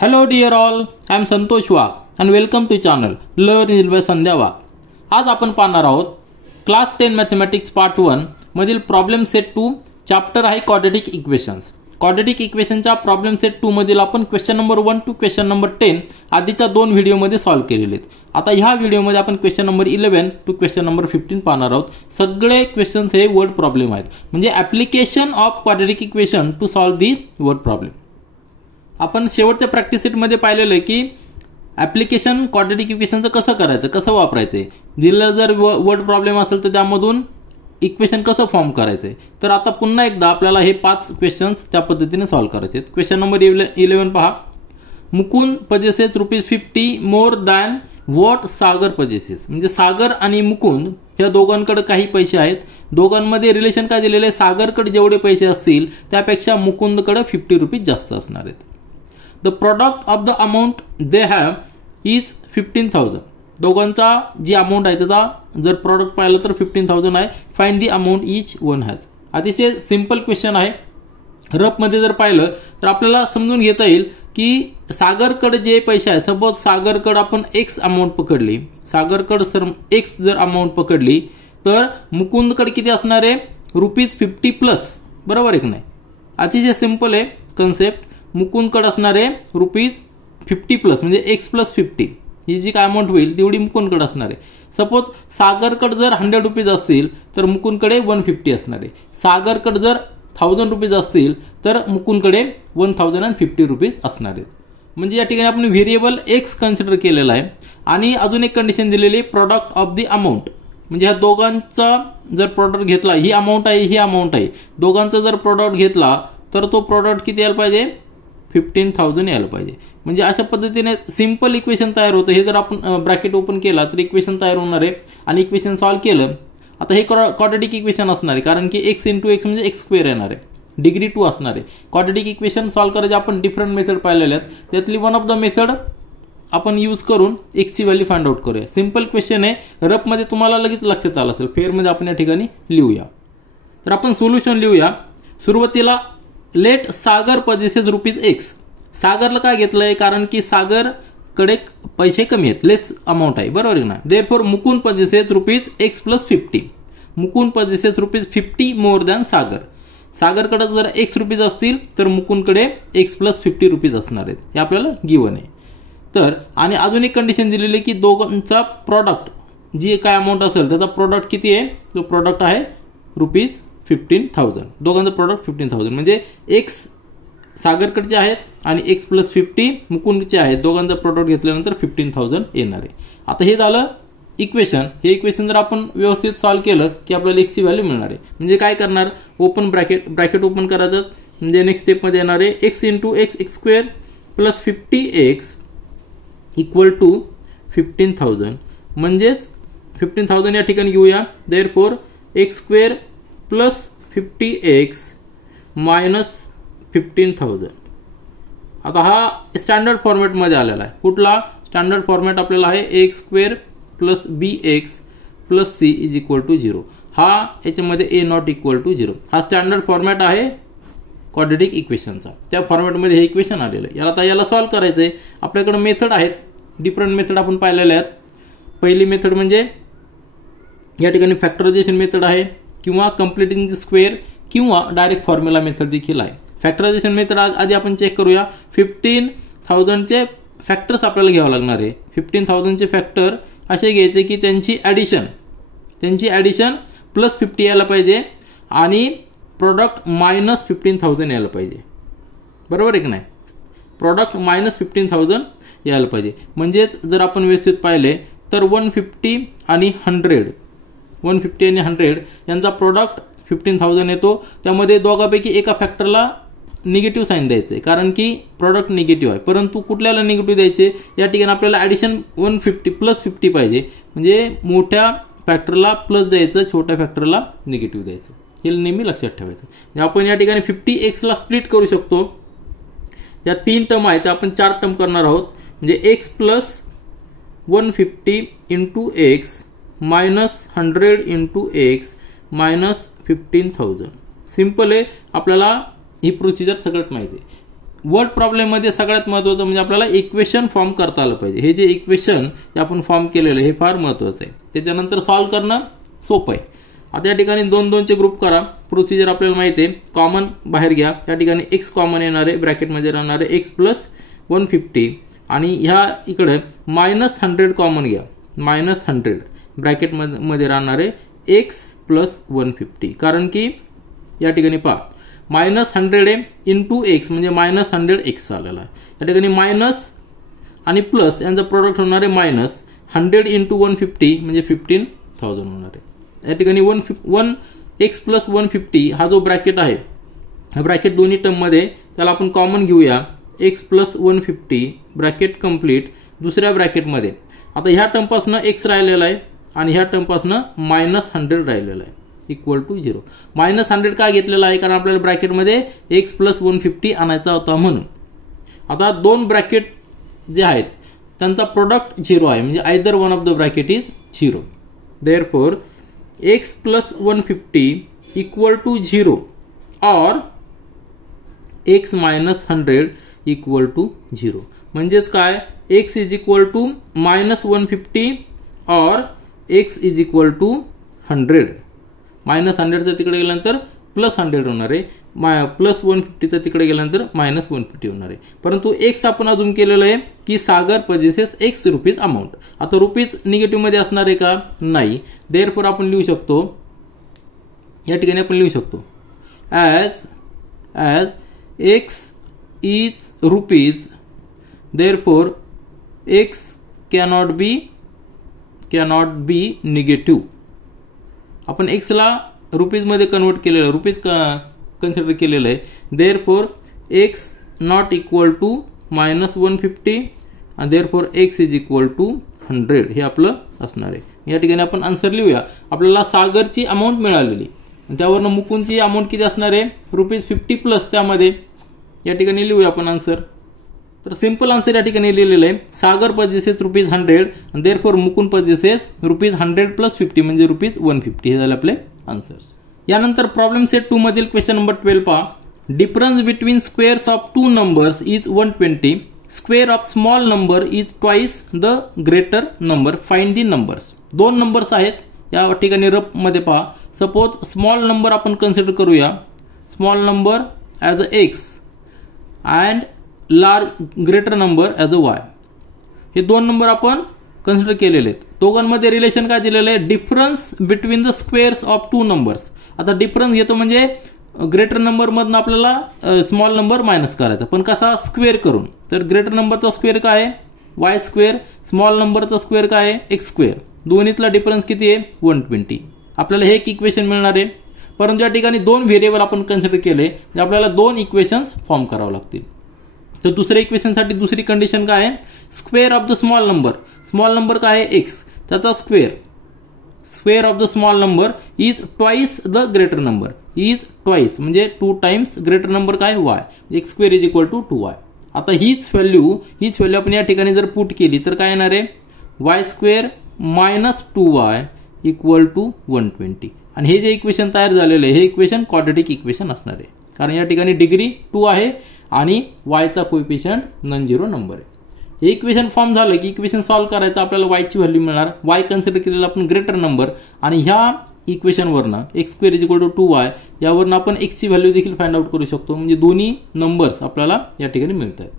Hello dear all, I am Santosh Wagh and welcome to channel Learn by Sandhya Wagh. आज आपण पाहणार आहोत class 10 mathematics part 1 मधील problem set 2 chapter आहे quadratic equations. Quadratic इक्वेशनच्या problem set 2 मधील आपण question number 1 to question number 10 आधीच्या दोन व्हिडिओमध्ये सॉल्व्ह केलेले आहेत. आता ह्या व्हिडिओमध्ये आपण question number 11 to question number 15 पाहणार आहोत. सगळे क्वेश्चन्स हे वर्ड प्रॉब्लेम आहेत, म्हणजे application of quadratic equation two solve the word problem. आपण शेवटच्या प्रॅक्टिस सेटमध्ये पाहिलेलं आहे की ऍप्लिकेशन क्वाड्रॅटिक इक्वेशनचं कसं करायचं, कसं वापरायचं, दिलेला जर वर्ड प्रॉब्लेम असेल तर त्यामधून इक्वेशन कसं फॉर्म करायचंय. तर आता पुन्हा एकदा आपल्याला हे 5 क्वेश्चन्स त्या पद्धतीने सॉल्व्ह करायचे आहेत. क्वेश्चन नंबर 11 पहा. Mukund possesses ₹50 more than what Sagar possesses. म्हणजे सागर आणि मुकुंद या दोघांकडे काही पैसे आहेत. दोघांमध्ये रिलेशन काय दिलेलं आहे, सागरकडे जेवढे पैसे असतील त्यापेक्षा मुकुंदकडे ₹50 जास्त असणार आहेत. The product of the amount they have is 15,000. दोघांचा जी अमाऊंट आहे त्याचा जर प्रॉडक्ट पाहिलं तर 15,000 आहे. Find the amount each one has. अतिशय सिंपल क्वेश्चन आहे. रफमध्ये जर पाहिलं तर आपल्याला समजून घेता येईल की सागरकडे जे पैसे आहेत, सपोज सागरकडे आपण एक्स अमाऊंट पकडली, सागरकडे एक्स जर अमाऊंट पकडली तर मुकुंदकडे किती असणार आहे, ₹50 प्लस. बरोबर आहे की नाही. अतिशय सिंपल आहे कन्सेप्ट. मुकुंदकडे असणार आहे ₹50 प्लस म्हणजे एक्स प्लस 50. ही जी काय अमाऊंट होईल तेवढी मुकुंदकडे असणार आहे. सपोज सागरकडे जर ₹100 असतील तर मुकुंदकडे 150 असणार आहे. सागरकडे जर ₹1000 असतील तर मुकुंदकडे ₹1050 असणार आहेत. म्हणजे या ठिकाणी आपण व्हेरिएबल एक्स कन्सिडर केलेला आहे. आणि अजून एक कंडिशन दिलेली, प्रॉडक्ट ऑफ दी अमाऊंट. म्हणजे ह्या दोघांचा जर प्रॉडक्ट घेतला, ही अमाऊंट आहे, ही अमाऊंट आहे, दोघांचा जर प्रॉडक्ट घेतला तर तो प्रॉडक्ट किती यायला पाहिजे, 15,000 यायला पाहिजे. म्हणजे अशा पद्धतीने सिंपल इक्वेशन तयार होतं. हे जर आपण ब्रॅकेट ओपन केला तर इक्वेशन तयार होणार आहे आणि इक्वेशन सॉल्व्ह केलं. आता हे क्वाड्रॅटिक इक्वेशन असणार आहे कारण की x × x म्हणजे x² येणार आहे, डिग्री 2 असणार आहे. क्वाड्रॅटिक इक्वेशन सॉल्व्ह करायचे आपण डिफरंट मेथड पाहिलेल्या आहेत. त्यातली वन ऑफ द मेथड आपण यूज करून x ची व्हॅल्यू फाइंड आउट करूया. सिंपल क्वेश्चन आहे. रफमध्ये तुम्हाला लगेच लक्षात आलं असेल. फेअरमध्ये आपण या ठिकाणी लिहूया. तर आपण सोल्युशन लिहूया. सुरुवातीला लेट सागर पजेसेस ₹X. सागरला काय घेतलंय, कारण की सागरकडे पैसे कमी आहेत, लेस अमाऊंट आहे. बरोबर आहे ना. Therefore Mukund possesses ₹X + 50. Mukund possesses ₹50 more than Sagar. सागरकडे जर ₹X असतील तर मुकुंदकडे X + 50 असणार आहेत. हे आपल्याला गिवन आहे. तर आणि अजून एक कंडिशन दिलेली की दोघांचा प्रॉडक्ट जी काय अमाऊंट असेल त्याचा प्रॉडक्ट किती आहे, तो प्रॉडक्ट आहे ₹15,000. दोघांचं प्रॉडक्ट 15,000 म्हणजे एक्स सागरकडचे आहेत आणि X + 50 मुकुंदचे आहेत. दोघांचा प्रॉडक्ट घेतल्यानंतर 15,000 येणार आहे. आता हे झालं इक्वेशन. हे इक्वेशन जर आपण व्यवस्थित सॉल्व्ह केलं की आपल्याला x ची व्हॅल्यू मिळणार आहे. म्हणजे काय करणार, ओपन ब्रॅकेट ओपन करायचं. म्हणजे नेक्स्ट स्टेपमध्ये येणार आहे x × x² + 50x = 15,000. म्हणजेच 15,000 या ठिकाणी घेऊया. Therefore x² + 50x - 15,000. आता हा स्टँडर्ड फॉर्मॅटमध्ये आलेला आहे. कुठला स्टँडर्ड फॉर्मॅट आपल्याला आहे, x² + bx + c = 0. हा याच्यामध्ये a not = 0. हा स्टँडर्ड फॉर्मॅट आहे क्वाड्रॅटिक इक्वेशनचा. त्या फॉर्मॅटमध्ये हे इक्वेशन आलेलं आहे. आता याला सॉल्व्ह करायचं आहे. आपल्याकडे मेथड आहेत, डिफरंट मेथड आपण पाहिलेल्या आहेत. पहिली मेथड म्हणजे या ठिकाणी फॅक्टरायझेशन मेथड आहे किंवा कम्प्लिटिंग द स्क्वेअर किंवा डायरेक्ट फॉर्म्युला मेथड देखील आहे. फॅक्टरायझेशन मेथड आधी आपण चेक करूया. 15,000चे फॅक्टर्स आपल्याला घ्यावं लागणार आहे. 15,000चे फॅक्टर असे घ्यायचे की त्यांची ॲडिशन +50 यायला पाहिजे आणि प्रॉडक्ट -15,000 यायला पाहिजे. बरोबर आहे की नाही. प्रॉडक्ट -15,000 यायला पाहिजे. म्हणजेच जर आपण व्यवस्थित पाहिले तर 150 आणि 100 यांचा प्रॉडक्ट 15,000 येतो. त्यामध्ये दोघांपैकी एका फॅक्टरला निगेटिव्ह साईन द्यायचे कारण की प्रॉडक्ट निगेटिव्ह आहे. परंतु कुठल्याला निगेटिव्ह द्यायचे, या ठिकाणी आपल्याला ॲडिशन 150 + 50 पाहिजे. म्हणजे मोठ्या फॅक्टरला प्लस द्यायचं, छोट्या फॅक्टरला निगेटिव्ह द्यायचं. हे नेहमी लक्षात ठेवायचं. आपण या ठिकाणी 50x ला स्प्लिट करू शकतो. ज्या 3 टर्म आहेत त्या आपण 4 टर्म करणार आहोत. म्हणजे x + 150 × x - 100 × x - 15,000. सिंपल आहे. आपल्याला ही प्रोसिजर सगळ्यात माहिती आहे. वर्ड प्रॉब्लेम मध्ये सगळ्यात महत्त्वाचं म्हणजे आपल्याला इक्वेशन फॉर्म करता आलं पाहिजे. हे जे इक्वेशन जे आपण फॉर्म केलेलं हे फार महत्त्वाचं आहे. त्याच्यानंतर सॉल्व्ह करणं सोपं आहे. आता या ठिकाणी 2-2चे ग्रुप करा. प्रोसिजर आपल्याला माहिती आहे. कॉमन बाहेर घ्या. त्या ठिकाणी x कॉमन येणार आहे, ब्रॅकेटमध्ये राहणार आहे x + 150 आणि ह्या इकडे -100 कॉमन घ्या. -100 ब्रॅकेटमध्ये राहणार आहे x + 150. कारण की या ठिकाणी पहा -100 इंटू x म्हणजे -100x आलेला आहे. या ठिकाणी मायनस आणि प्लस यांचं प्रोडक्ट होणार आहे -100 इंटू 150 म्हणजे 15,000 होणार आहे. या ठिकाणी 1x + 150 हा जो ब्रॅकेट आहे हा ब्रॅकेट दोन्ही टर्ममध्ये त्याला आपण कॉमन घेऊया. x + 150 bracket complete. दुसऱ्या ब्रॅकेटमध्ये आता ह्या टर्मपासून x राहिलेला आहे आणि ह्या टर्मपासून -100 राहिलेला आहे इक्वल टू 0. -100 का घेतलेला आहे? कारण आपल्याला ब्रॅकेटमध्ये x + 150 आणायचा होता म्हणून. आता दोन ब्रॅकेट जे आहेत त्यांचा प्रोडक्ट 0 आहे म्हणजे either one of the bracket is 0. Therefore x + 150 equal to 0 और x - 100 इक्वल टू 0. म्हणजेच काय? x इज इक्वल टू -150 और x इज इक्वल टू 100. -100चं तिकडे गेल्यानंतर +100 होणार आहे. +150चं तिकडे गेल्यानंतर -150 होणार आहे. परंतु x आपण अजून केलेलं आहे की सागर पजेसेस x रुपीज अमाऊंट. आता रुपीज निगेटिव्ह मध्ये असणार आहे का? नाही. देअरफॉर आपण लिहू शकतो या ठिकाणी आपण लिहू शकतो as x is rupees therefore x cannot be negative. आपण x ला रुपीज मध्ये कन्वर्ट केलेलं रुपीज कन्सिडर केलेलं आहे. Therefore x not equal to -150 आणि therefore x is equal to 100 हे आपलं असणार आहे. या ठिकाणी आपण आन्सर लिहूया. आपल्याला सागरची अमाऊंट मिळालेली त्यावरनं मुकुंदची अमाऊंट किती असणार आहे? ₹50 प्लस त्यामध्ये या ठिकाणी लिहूया आपण आन्सर. तर सिंपल आन्सर या ठिकाणी लिहिलेलं आहे. सागर पजेसेस ₹100 आणि देअरफॉर मुकुंद पजेसेस ₹100 + 50 म्हणजे ₹150 हे झाले आपले आन्सर्स. यानंतर प्रॉब्लेम सेट 2 मधील क्वेश्चन नंबर 12 पहा. Difference between squares of 2 numbers is 120. Square of small number is twice the greater number. Find the numbers. दोन नंबर्स आहेत या ठिकाणी रफ मध्ये पहा. सपोज स्मॉल नंबर आपण कन्सिडर करूया. Small number as a x and large greater number as a y. हे दोन नंबर आपण कन्सिडर केलेले आहेत. दोघांमध्ये रिलेशन काय दिलेलं आहे? Difference between the squares of 2 numbers. आता डिफरन्स घेतो म्हणजे ग्रेटर नंबर मधून आपल्याला स्मॉल नंबर मायनस करायचा. पण कसा? स्क्वेअर करून. तर ग्रेटर नंबरचा स्क्वेअर काय आहे? y². स्मॉल नंबरचा स्क्वेअर काय आहे? x². दोन्हीतला डिफरन्स किती आहे? 120. आपल्याला हे एक इक्वेशन मिळणार आहे. परंतु या ठिकाणी दोन व्हेरिएबल आपण कन्सिडर केले म्हणजे आपल्याला दोन इक्वेशन्स फॉर्म करावे लागतील. तर दुसऱ्या इक्वेशनसाठी दुसरी कंडिशन काय आहे? Square of the small number. Small number काय आहे? x. त्याचा square. Square of the small number is twice the greater number. Is twice म्हणजे 2 टाइम्स ग्रेटर नंबर काय? y. x² is equal to 2y. आता हीच value आपण या ठिकाणी जर पुट केली तर काय येणार आहे? y² - 2y equal to 120. आणि हे जे इक्वेशन तयार झालेलं आहे हे इक्वेशन क्वाड्रॅटिक इक्वेशन असणार आहे. कारण या ठिकाणी डिग्री 2 आहे आणि yचा कोएफिशियंट नॉन झिरो नंबर आहे. हे इक्वेशन फॉर्म झालं की इक्वेशन सॉल्व्ह करायचं आपल्याला y ची व्हॅल्यू मिळणार. y कन्सिडर केलेला आपण ग्रेटर नंबर आणि ह्या इक्वेशनवरनं x² is equal to 2y यावरनं आपण x ची व्हॅल्यू देखील फाइंड आउट करू शकतो. म्हणजे दोन्ही नंबर्स आपल्याला या ठिकाणी मिळत आहेत.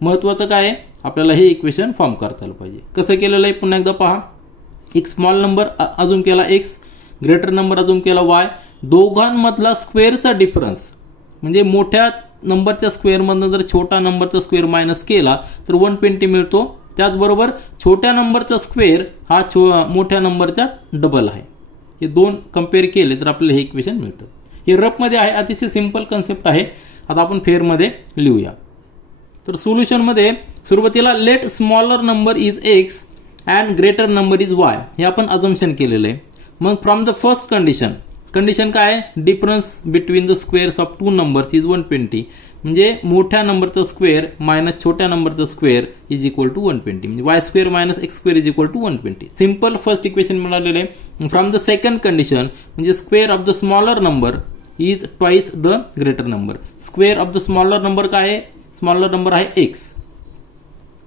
महत्त्वाचं काय आहे? आपल्याला हे इक्वेशन फॉर्म करता आलं पाहिजे. कसं केलेलं आहे पुन्हा एकदा पहा. एक स्मॉल नंबर अजून केला x, ग्रेटर नंबर अजून केला y. दोघांमधला स्क्वेअरचा डिफरन्स म्हणजे मोठ्या नंबरच्या स्क्वेअर मधनं जर छोटा नंबरचा स्क्वेअर मायनस केला तर 120 मिळतो. त्याचबरोबर छोट्या नंबरचा स्क्वेअर हा मोठ्या नंबरचा डबल आहे. हे दोन कंपेअर केले तर आपल्याला हे इक्वेशन मिळतं. हे रफ मध्ये आहे. अतिशय सिंपल कन्सेप्ट आहे. आता आपण फेअर मध्ये लिहूया. तर सोल्युशन मध्ये सुरुवातीला let smaller number is x and greater number is y हे आपण अजम्पशन केलेलं आहे. मग फ्रॉम द फर्स्ट कंडिशन काय आहे? Difference between the squares of 2 numbers is 120 म्हणजे मोठ्या नंबरचा स्क्वेअर मायनस छोट्या नंबरचा स्क्वेअर इज इक्वल टू 120 म्हणजे y² - x² is equal to 120. Simple first equation मिळालेलं आहे. फ्रॉम द सेकंड कंडिशन म्हणजे square of the smaller number is twice the greater number. Square of the smaller number काय आहे? Smaller number आहे x,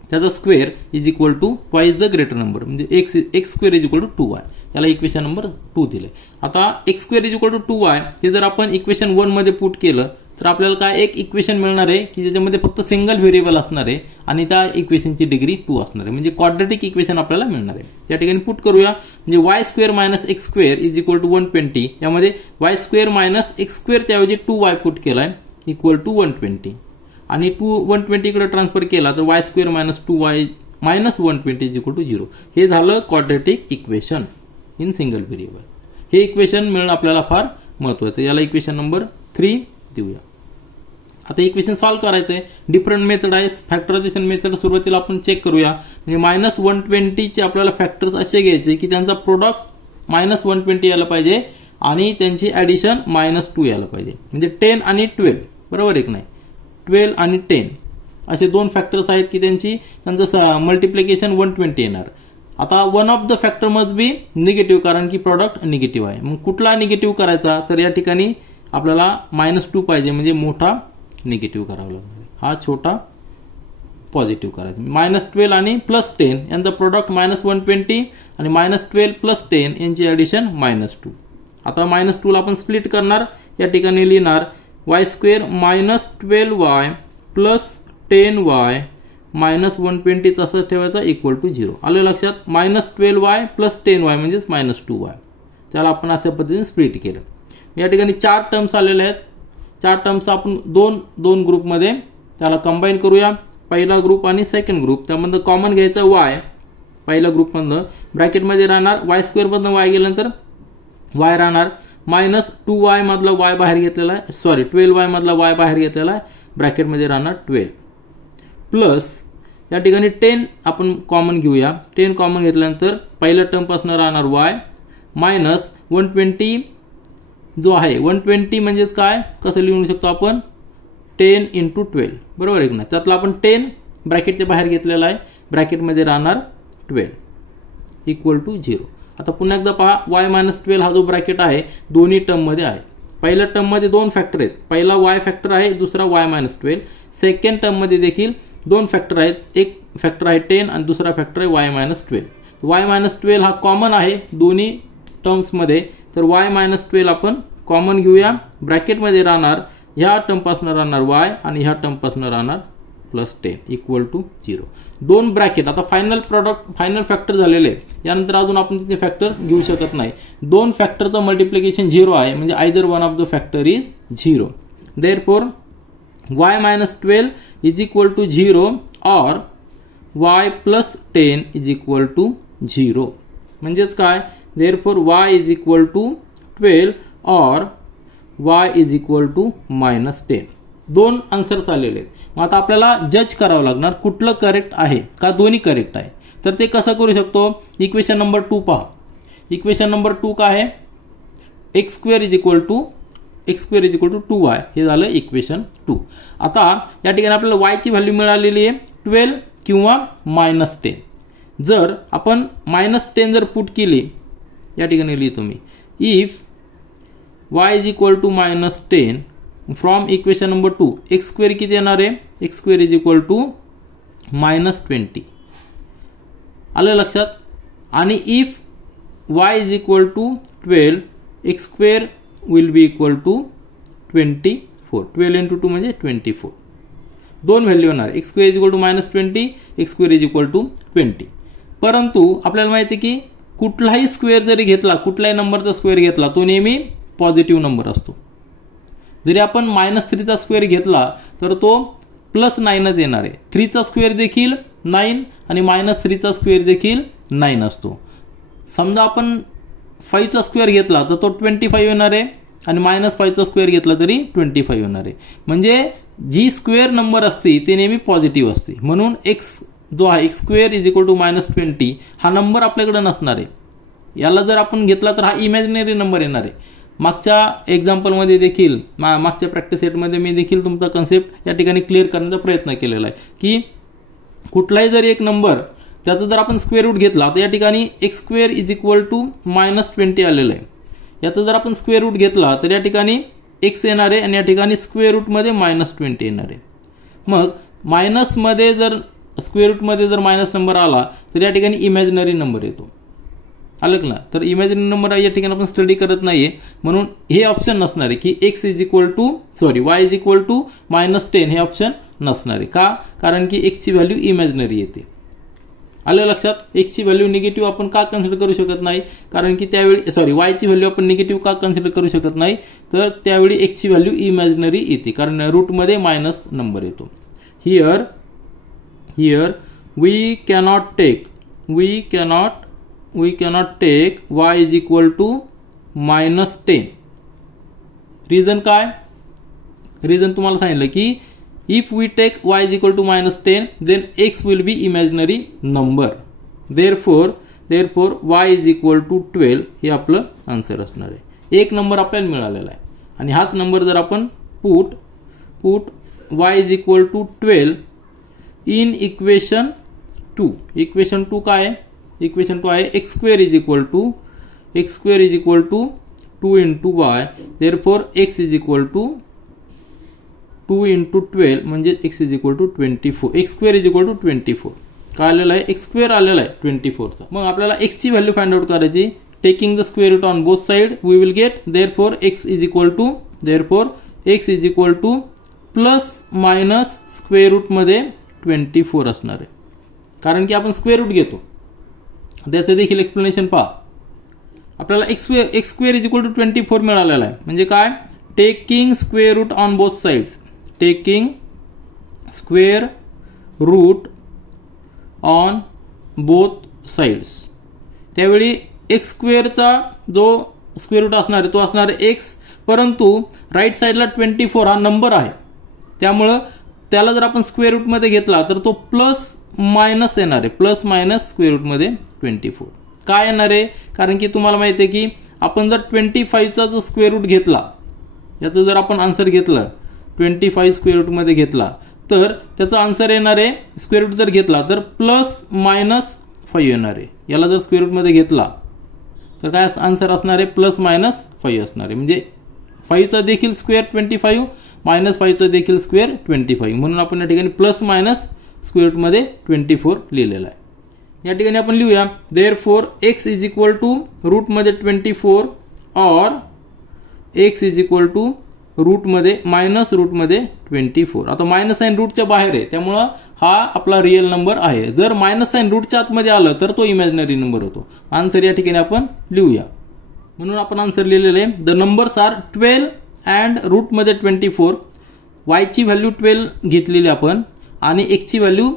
त्याचा square is equal to twice the greater number, म्हणजे x square is equal to 2y. याला equation number 2 दिले. आता x square is equal to 2y हे जर आपण इक्वेशन 1 मध्ये पुट केलं तर आपल्याला काय एक इक्वेशन मिळणार आहे की ज्याच्यामध्ये फक्त सिंगल व्हेरिएबल असणार आहे आणि त्या इक्वेशनची डिग्री 2 असणार आहे, म्हणजे क्वाड्रेटिक इक्वेशन आपल्याला मिळणार आहे. त्या ठिकाणी पुट करूया, म्हणजे Y square minus X square is equal to 120. यामध्ये वाय स्क्वेअर मायनस एक्स स्क्वेअरच्या ऐवजी 2y पुट केलाय इक्वल टू 120 आणि 120 कडे ट्रान्सफर केला तर Y square minus 2y minus 120 is equal to 0. हे झालं quadratic equation in single variable. हे इक्वेशन मिळणं आपल्याला फार महत्वाचं. याला इक्वेशन नंबर 3 देऊया. आता इक्वेशन सॉल्व्ह करायचंय. डिफरंट मेथड आहे. फॅक्टरायझेशन मेथड सुरुवातीला आपण चेक करूया. म्हणजे मायनस 120 चे आपल्याला फॅक्टर्स असे घ्यायचे की त्यांचा प्रोडक्ट मायनस 120 यायला पाहिजे आणि त्यांची ऍडिशन -2 यायला पाहिजे. म्हणजे 10 आणि 12 बरोबर एक नाही, 12 आणि 10 असे दोन फॅक्टर्स आहेत की त्यांचं मल्टिप्लिकेशन 120 येणार. आता one of the factor must be negative, कारण की प्रॉडक्ट निगेटिव्ह आहे. मग कुठला निगेटिव्ह करायचा, तर या ठिकाणी आपल्याला -2 पाहिजे, म्हणजे मोठा निगेटिव्ह करावा लागणार. हा छोटा पॉझिटिव्ह करायचा. -12 आणि +10 यांचा प्रोडक्ट -120 आणि -12 + 10 यांची ऍडिशन -2. आता -2 ला आपण स्प्लिट करणार. या ठिकाणी लिहिणार y स्क्वेअर -12y + 10y -120 तसंच ठेवायचा इक्वल टू 0. आलं लक्षात. -12y + 10y म्हणजेच -2y. त्याला आपण अशा पद्धतीने स्प्लिट केलं. या ठिकाणी 4 टर्म्स आलेले आहेत. 4 टर्म्स आपण दोन ग्रुपमध्ये त्याला कंबाईन करूया. पहिला ग्रुप आणि सेकंड ग्रुप. त्यामध्ये कॉमन घ्यायचा y. पहिल्या ग्रुपमधनं ब्रॅकेटमध्ये राहणार y स्क्वेअर मधनं y गेल्यानंतर y राहणार -2y मधला y बाहेर घेतलेला आहे, 12y मधला y बाहेर घेतलेला आहे, ब्रॅकेटमध्ये राहणार 12 प्लस या ठिकाणी 10 आपण कॉमन घेऊया. 10 कॉमन घेतल्यानंतर पहिल्या टर्म पासून राहणार y मायनस 120 जो आहे 120 म्हणजेच काय, कसं लिहू शकतो आपण 10 × 12 बरोबर आहे ना. त्यातला आपण 10 ब्रॅकेटच्या बाहेर घेतलेला आहे, ब्रॅकेटमध्ये राहणार 12 इक्वल टू 0. आता पुन्हा एकदा पहा y - 12 हा जो ब्रॅकेट आहे दोन्ही टर्म मध्ये आहे. पहिल्या टर्म मध्ये दोन फॅक्टर आहेत. पहिला y फॅक्टर आहे, दुसरा y - 12. सेकंड टर्म मध्ये देखील दोन फॅक्टर आहेत. एक फॅक्टर आहे 10 आणि दुसरा फॅक्टर आहे y - 12. y - 12 हा कॉमन आहे दोन्ही टर्म्स मध्ये, तर y - 12 आपण कॉमन घेऊया. ब्रॅकेटमध्ये राहणार ह्या टर्म पासून राहणार y आणि ह्या टर्म पासून राहणार +10 इक्वल टू 0. दोन ब्रॅकेट. आता फायनल फॅक्टर झालेले यानंतर अजून आपण तिथे फॅक्टर घेऊ शकत नाही. दोन फॅक्टरचं मल्टिप्लिकेशन 0 आहे, म्हणजे either one of the factor is 0. Therefore y - 12 is equal to 0 और y + 10 इज इक्वल टू 0. म्हणजेच काय, therefore y is equal to 12 और y इज इक्वल टू -10. दोन आन्सर्स आलेले आहेत. मग आता आपल्याला जज करावं लागणार कुठलं करेक्ट आहे का दोन्ही करेक्ट आहे. तर ते कसं करू शकतो. इक्वेशन नंबर 2 पहा. इक्वेशन नंबर 2 काय आहे, x square is equal to 2y. हे झालं इक्वेशन 2. आता या ठिकाणी आपल्याला y ची व्हॅल्यू मिळालेली आहे 12 किंवा -10. जर आपण -10 जर पुट केली, या ठिकाणी लिहितो मी, if y is equal to -10 from equation number 2 x square किती येणार आहे, x square is equal to -20. आलं लक्षात. आणि if y is equal to 12 x square will be equal to 24. 12 × 2 म्हणजे 24. दोन व्हॅल्यू येणार. x square is equal to -20, x square is equal to 20. परंतु आपल्याला माहिती आहे की कुठलाही स्क्वेअर जरी घेतला, कुठलाही नंबरचा स्क्वेअर घेतला, तो नेहमी पॉझिटिव्ह नंबर असतो. जरी आपण -3 चा स्क्वेअर घेतला तर तो +9च येणार आहे. 3 चा स्क्वेअर देखील 9 आणि -3 चा स्क्वेअर देखील 9 असतो. समजा आपण 5 चा स्क्वेअर घेतला तर तो 25 येणार आहे आणि -5 चा स्क्वेअर घेतला तरी 25 येणार आहे. म्हणजे जी स्क्वेअर नंबर असते ती नेहमी पॉझिटिव्ह असते. म्हणून x जो आहे x square is equal to -20 हा नंबर आपल्याकडे नसणार आहे. याला जर आपण घेतला तर हा इमॅजिनरी नंबर येणार आहे. मागच्या एक्झाम्पलमध्ये देखील, मागच्या प्रॅक्टिस सेटमध्ये मी देखील तुमचा कन्सेप्ट या ठिकाणी क्लिअर करण्याचा प्रयत्न केलेला आहे की कुठलाही जरी एक नंबर त्याचा जर आपण स्क्वेअर रूट घेतला तर या ठिकाणी x square is equal to -20 आलेलं आहे. याचा जर आपण स्क्वेअर रूट घेतला तर या ठिकाणी x येणार आहे आणि या ठिकाणी स्क्वेअर रूटमध्ये -20 येणार आहे. मग मायनसमध्ये जर स्क्वेअर रूटमध्ये जर मायनस नंबर आला तर या ठिकाणी इमॅजिनरी नंबर येतो. आलं ना. तर इमॅजिनरी नंबर या ठिकाणी आपण स्टडी करत नाहीये म्हणून हे ऑप्शन नसणार आहे की y इज इक्वल टू -10 हे ऑप्शन नसणार आहे. का? कारण की x ची व्हॅल्यू इमॅजिनरी येते. आलं लक्षात. x ची व्हॅल्यू निगेटिव्ह आपण का कन्सिडर करू शकत नाही? कारण की त्यावेळी y ची व्हॅल्यू आपण निगेटिव्ह का कन्सिडर करू शकत नाही? तर त्यावेळी x ची व्हॅल्यू इमॅजिनरी येते कारण रूटमध्ये मायनस नंबर येतो. Here we cannot take y is equal to -10. Reason काय? रिझन तुम्हाला सांगितलं की if we take y is equal to -10 then x will be imaginary number. Therefore y is equal to 12 हे आपलं answer असणार आहे. एक नंबर आपल्याला मिळालेला आहे आणि हाच नंबर जर आपण put y is equal to 12 in equation 2. Equation 2 काय आहे? इक्वेशन 2 आहे x square is equal to 2 into y. Therefore x is equal to 2 into 12 म्हणजे x is equal to 24. x square is equal to 24. काय आलेला आहे? x square आलेला आहे 24 चा. मग आपल्याला x ची व्हॅल्यू फाइंड आउट करायची. Taking the square root on both side we will get therefore x is equal to plus minus square root मध्ये 24 असणार आहे. कारण की आपण स्क्वेअर रूट घेतो. त्याचं देखील एक्सप्लेनेशन पहा. आपल्याला x square is equal to 24 मिळालेला आहे. म्हणजे काय? Taking square root on both sides. Taking square root on both sides. त्यावेळी x स्क्वेअरचा जो स्क्वेअर रूट असणार आहे तो असणार आहे x, परंतु राईट साइडला 24 हा नंबर आहे त्यामुळं त्याला जर आपण स्क्वेअर रूट मध्ये घेतला तर तो प्लस मायनस येणार आहे. प्लस मायनस स्क्वेअर रूट मध्ये 24 काय येणार आहे? कारण की तुम्हाला माहिती आहे की आपण जर 25 चा जो स्क्वेअर रूट घेतला, याचं जर आपण आन्सर घेतलं 25 स्क्वेअर रूट मध्ये घेतला तर त्याचा आन्सर येणार आहे, स्क्वेअर रूट जर घेतला तर प्लस मायनस 5 येणार आहे. याला जर स्क्वेअर रूट मध्ये घेतला तर काय आन्सर असणार आहे? प्लस मायनस 5 असणार आहे. म्हणजे 5 चा देखील स्क्वेअर 25 -5 चा देखील स्क्वेअर 25 म्हणून आपण या ठिकाणी प्लस मायनस स्क्वेअर रूट मध्ये 24 लिहिलेला आहे. या ठिकाणी आपण लिहूया therefore x is equal to root मध्ये 24 और x is equal to root मध्ये मायनस रूट मध्ये 24. आता मायनस साइन रूटच्या बाहेर आहे त्यामुळे हा आपला रिअल नंबर आहे. जर मायनस साइन रूटच्या आतमध्ये आलं तर तो इमॅजिनरी नंबर होतो. आन्सर या ठिकाणी आपण लिहूया. म्हणून आपण आन्सर लिहिलेले the numbers are 12 and root मध्ये 24. y ची व्हॅल्यू 12 घेतलेली आपण आणि x ची व्हॅल्यू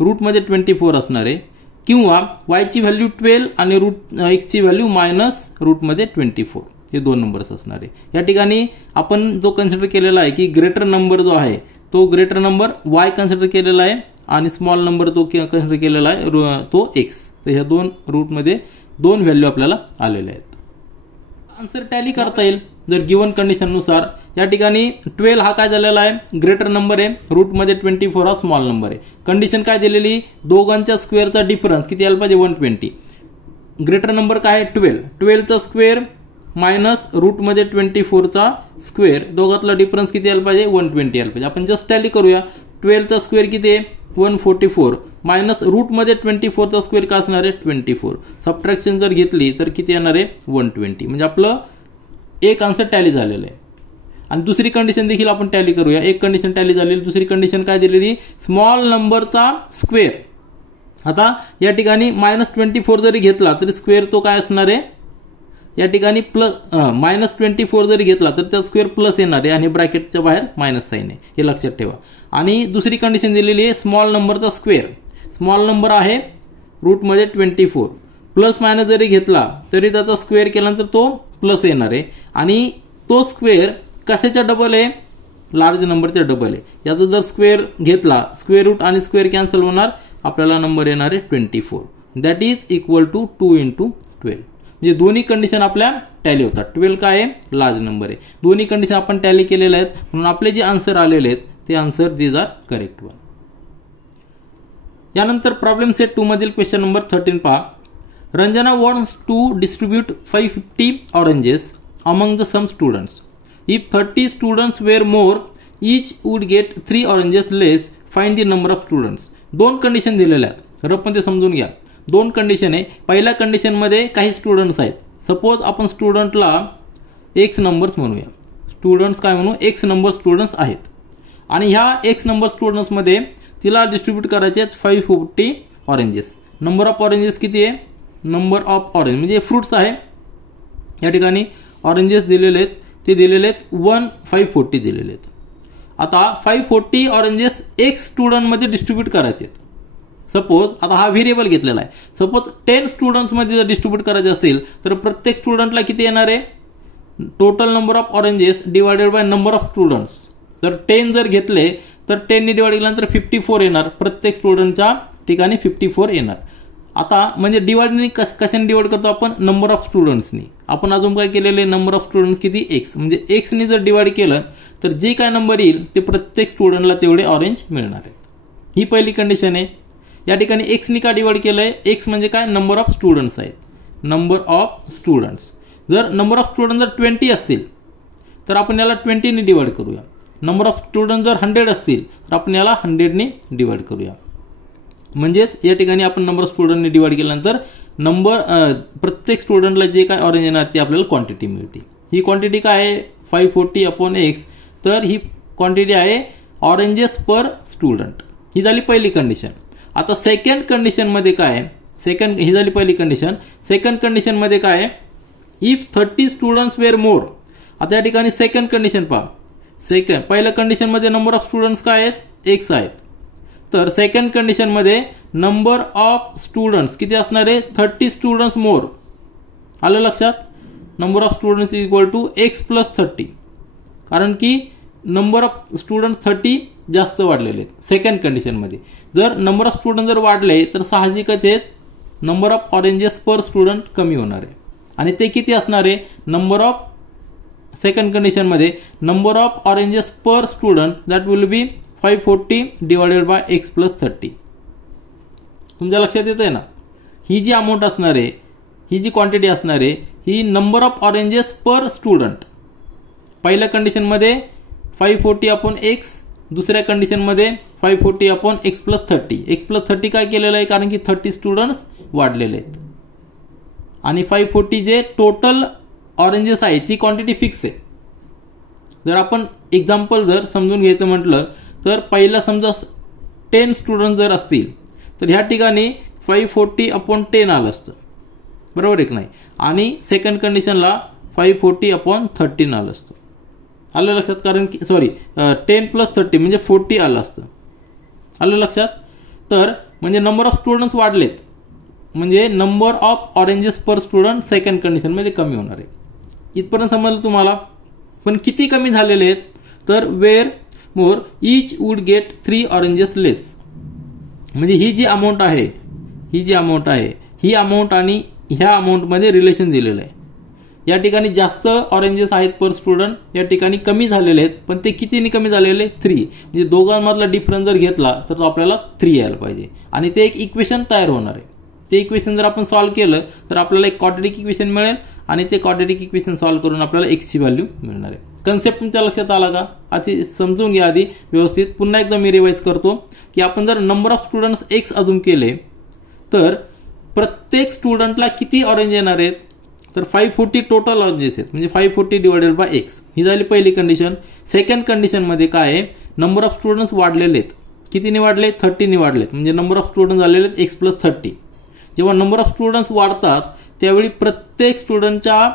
रूट मध्ये 24 असणार आहे, किंवा y ची व्हॅल्यू 12 आणि x ची व्हॅल्यू मायनस रूट मध्ये 24 हे दोन नंबर्स असणार आहे. या ठिकाणी आपण जो कन्सिडर केलेला आहे की ग्रेटर नंबर जो आहे तो ग्रेटर नंबर y कन्सिडर केलेला आहे आणि स्मॉल नंबर तो कन्सिडर केलेला आहे तो x. तर ह्या दोन रूट मध्ये दोन व्हॅल्यू आपल्याला आलेल्या आहेत. आन्सर टॅली करता येईल जर गिवन कंडिशन नुसार. या ठिकाणी 12 हा काय झालेला आहे? ग्रेटर नंबर आहे. रूट मध्ये 24 हा स्मॉल नंबर आहे. कंडिशन काय दिलेली? दोघांच्या स्क्वेअरचा डिफरन्स किती यायला पाहिजे? 120. ग्रेटर नंबर काय आहे? 12 चा स्क्वेअर मायनस रूट मध्ये 24 चा स्क्वेअर, दोघातला डिफरन्स किती यायला पाहिजे? 120 यायला पाहिजे. आपण जस्ट टॅली करूया. 12 चा स्क्वेअर किती आहे? 144 मायनस रूट मध्ये 24 चा स्क्वेअर काय असणार आहे? 24. सबट्रॅक्शन जर घेतली तर किती येणार आहे? 120. म्हणजे आपलं एक आन्सर टॅली झालेलं आहे. आणि दुसरी कंडिशन देखील आपण टॅली करूया. एक कंडिशन टॅली झालेली, दुसरी कंडिशन काय दिलेली? स्मॉल नंबरचा स्क्वेअर. आता या ठिकाणी -24 जरी घेतला तरी स्क्वेअर तो काय असणार आहे? या ठिकाणी -24 जरी घेतला तर त्या स्क्वेअर प्लस येणार आहे आणि ब्रॅकेटच्या बाहेर मायनस साइन आहे, हे लक्षात ठेवा. आणि दुसरी कंडिशन दिलेली आहे स्मॉल नंबरचा स्क्वेअर. स्मॉल नंबर आहे रूट मध्ये 24, प्लस मायनस जरी घेतला तरी त्याचा स्क्वेअर केल्यानंतर तो प्लस येणार आहे आणि तो स्क्वेअर कशाच्या डबल आहे? लार्ज नंबरच्या डबल आहे. याचा जर स्क्वेअर घेतला, स्क्वेअर रूट आणि स्क्वेअर कॅन्सल होणार, आपल्याला नंबर येणार आहे 24. That is equal to 2 into 12. म्हणजे दोन्ही कंडिशन आपल्या टॅली होतात. 12 काय आहे? लार्ज नंबर आहे. दोन्ही कंडिशन आपण टॅली केलेल्या आहेत म्हणून आपले जे आन्सर आलेले आहेत ते answer these are correct one. यानंतर प्रॉब्लेम सेट 2 मधील क्वेश्चन नंबर 13 पहा. Ranjana wants to distribute 550 oranges among the some students. If 30 students were more, each would get 3 oranges less. Find the number of students. दोन condition दिलेल्या आहेत, रफमध्ये समजून घ्या. दोन condition आहे. पहिल्या कंडिशनमध्ये काही स्टुडंट्स आहेत. सपोज आपण स्टुडंटला एक्स नंबर्स म्हणूया. स्टुडंट्स काय म्हणू, एक्स नंबर स्टुडंट्स आहेत आणि ह्या एक्स नंबर स्टुडंट्समध्ये तिला डिस्ट्रीब्यूट करायचे आहेत 540 ऑरेंजेस. नंबर ऑफ ऑरेंजेस किती आहे, नंबर ऑफ ऑरेंज म्हणजे फ्रुट्स आहे. या ठिकाणी ऑरेंजेस दिलेले आहेत, ते दिलेले आहेत 540 दिलेले आहेत. आता 540 ऑरेंजेस एक्स स्टुडंटमध्ये डिस्ट्रीब्यूट करायचे आहेत. सपोज आता हा व्हेरिएबल घेतलेला आहे. सपोज 10 स्टुडंट्समध्ये जर डिस्ट्रीब्यूट करायचे असेल तर प्रत्येक स्टुडंटला किती येणार आहे, total number of oranges divided by number of students. तर 10 जर घेतले तर 10 ने डिवाइड केल्यानंतर 54 येणार. प्रत्येक स्टुडंटच्या ठिकाणी 54 येणार. आता म्हणजे डिवाइड कशाने डिवाइड करतो आपण, नंबर ऑफ स्टुडंट्सनी. आपण अजून काय केलेले, नंबर ऑफ स्टुडंट्स किती, एक्स. म्हणजे एक्सनी जर डिवाइड केलं तर जे काय नंबर येईल ते प्रत्येक स्टुडंटला तेवढे ऑरेंज मिळणार आहेत. ही पहिली कंडिशन आहे. या ठिकाणी एक्सनी का डिवाइड केलंय, एक्स म्हणजे काय, नंबर ऑफ स्टुडंट्स आहेत. Number of students. जर नंबर ऑफ स्टुडंट जर 20 असतील तर आपण याला 20 ने डिवाइड करूया. नंबर ऑफ स्टुडंट जर 100 असतील तर आपण याला 100 ने डिवाइड करूया. म्हणजेच या ठिकाणी आपण नंबर ऑफ स्टुडंटने डिवाइड केल्यानंतर प्रत्येक स्टुडंटला जे काय ऑरेंज येणार ते आपल्याला क्वांटिटी मिळते. ही क्वांटिटी काय आहे, 540 अपॉन एक्स. तर ही क्वांटिटी आहे ऑरेंजेस पर स्टुडंट. ही झाली पहिली कंडिशन. आता सेकंड कंडिशनमध्ये काय आहे, ही झाली पहिली कंडिशन. सेकंड कंडिशनमध्ये काय आहे, इफ 30 स्टुडंट्स वेर मोर. आता या ठिकाणी सेकंड कंडिशन पहा. पहिल्या कंडिशनमध्ये नंबर ऑफ स्टुडंट्स काय आहेत, एक्स आहेत. तर सेकंड कंडिशनमध्ये नंबर ऑफ स्टुडंट्स किती असणार आहे, 30 स्टुडंट्स मोर. आलं लक्षात, number of students is equal to X plus 30. कारण की नंबर ऑफ स्टुडंट 30 जास्त वाढलेले आहेत सेकंड कंडिशनमध्ये. जर नंबर ऑफ स्टुडंट जर वाढले तर साहजिकच आहेत number of oranges per student कमी होणार आहे. आणि ते किती असणार आहे, नंबर ऑफ सेकंड कंडिशनमध्ये number of oranges per student that will B 540 divided by x plus 30. तुमच्या लक्षात येत आहे ना, ही जी अमाऊंट असणार आहे, ही जी क्वांटिटी असणार आहे, ही number of oranges per student. पहिल्या कंडिशनमध्ये 540 अपॉन एक्स, दुसऱ्या कंडिशनमध्ये 540 upon x plus 30. X plus 30 काय केलेलं आहे, कारण की 30 स्टुडंट्स वाढलेले आहेत. आणि 540 जे टोटल ऑरेंजेस आहे ती क्वांटिटी फिक्स आहे. जर आपण एक्झाम्पल जर समजून घ्यायचं म्हटलं तर पहिला समजा 10 स्टुडंट जर असतील तर ह्या ठिकाणी 540 अपॉन 10 आलं असतं, बरोबर आहे की नाही. आणि सेकंड कंडिशनला 540 अपॉन 13 आलं असतं. आलं लक्षात, कारण की 10 प्लस 30 म्हणजे 40 आलं असतं. आलं लक्षात. तर म्हणजे नंबर ऑफ स्टुडंट्स वाढलेत म्हणजे number of oranges per student second कंडिशनमध्ये कमी होणार आहे. इथपर्यंत समजलं तुम्हाला. पण किती कमी झालेले आहेत, तर where more each would get 3 oranges less. म्हणजे ही जी अमाऊंट आहे, ही अमाऊंट आणि ह्या अमाऊंटमध्ये रिलेशन दिलेलं आहे. या ठिकाणी जास्त ऑरेंजेस आहेत पर स्टुडंट, या ठिकाणी कमी झालेले आहेत. पण ते कितीने कमी झालेले, 3. म्हणजे दोघांमधला डिफरन्स जर घेतला तर तो आपल्याला 3 यायला पाहिजे. आणि ते एक इक्वेशन तयार होणार आहे. ते इक्वेशन जर आपण सॉल्व्ह केलं तर आपल्याला एक क्वाड्रॅटिक इक्वेशन मिळेल आणि ते क्वाड्रॅटिक इक्वेशन सॉल्व्ह करून आपल्याला एक्सची व्हॅल्यू मिळणार आहे. कन्सेप्ट तुमच्या लक्षात आला का, आधी समजून घ्या आधी व्यवस्थित. पुन्हा एकदा मी रिवाइज करतो की आपण जर नंबर ऑफ स्टुडंट्स एक्स अजून केले तर प्रत्येक स्टुडंटला किती ऑरेंज येणार आहेत, तर 540 टोटल ऑरेंजेस आहेत. म्हणजे 540 डिवायडेड बाय एक्स. ही झाली पहिली कंडिशन. सेकंड कंडिशनमध्ये काय आहे, नंबर ऑफ स्टुडंट्स वाढलेले आहेत. कितीने वाढले, 30 ने वाढलेत. म्हणजे नंबर ऑफ स्टुडंट झालेले आहेत एक्स प्लस 30. जेव्हा नंबर ऑफ स्टुडंट्स वाढतात त्यावेळी प्रत्येक स्टुडंटच्या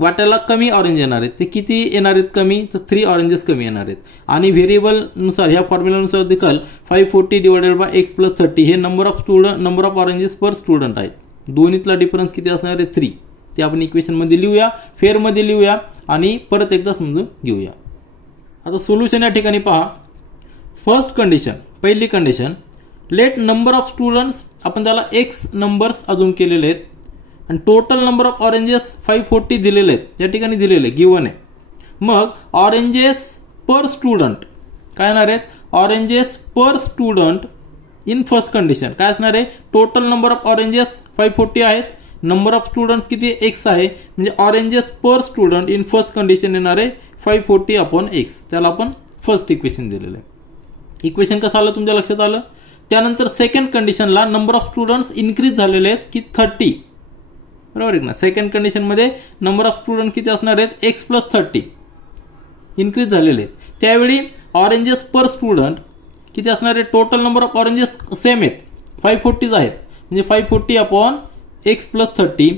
वाट्याला कमी ऑरेंज येणार आहेत. ते किती येणार आहेत कमी, तर 3 ऑरेंजेस कमी येणार आहेत. आणि व्हेरिएबलनुसार ह्या फॉर्म्युलानुसार देखील 540 डिवायडेड बाय एक्स प्लस 30 हे number of oranges per student आहेत. दोन्हीतला डिफरन्स किती असणार आहे, 3. ते आपण इक्वेशनमध्ये लिहूया, फेअरमध्ये लिहूया आणि परत एकदा समजून घेऊया. आता सोल्युशन या ठिकाणी पहा. फर्स्ट कंडिशन, पहिली condition, let number of students, आपण त्याला एक्स नंबर्स अजून केलेले आहेत आणि टोटल नंबर ऑफ ऑरेंजेस 540 दिलेले आहेत. या ठिकाणी दिलेले गिवन आहे. मग ऑरेंजेस पर स्टुडंट काय येणार आहेत, oranges per student in first condition काय असणार आहे, टोटल नंबर ऑफ ऑरेंजेस 540 आहेत. नंबर ऑफ स्टुडंट्स किती, एक्स आहे. म्हणजे oranges per student in first condition येणार आहे 540 अपॉन एक्स. त्याला आपण फर्स्ट इक्वेशन दिलेलं आहे. इक्वेशन कसं आलं तुमच्या लक्षात आलं. त्यानंतर सेकंड कंडिशनला नंबर ऑफ स्टुडंट्स इन्क्रीज झालेले आहेत की 30, बरोबर आहे ना. सेकंड कंडिशनमध्ये नंबर ऑफ स्टुडंट किती असणार आहेत, x + 30 इन्क्रीज झालेले आहेत. त्यावेळी ऑरेंजेस पर स्टुडंट किती असणार आहे, total number of oranges same आहेत, 540 आहेत. म्हणजे 540 अपॉन x + 30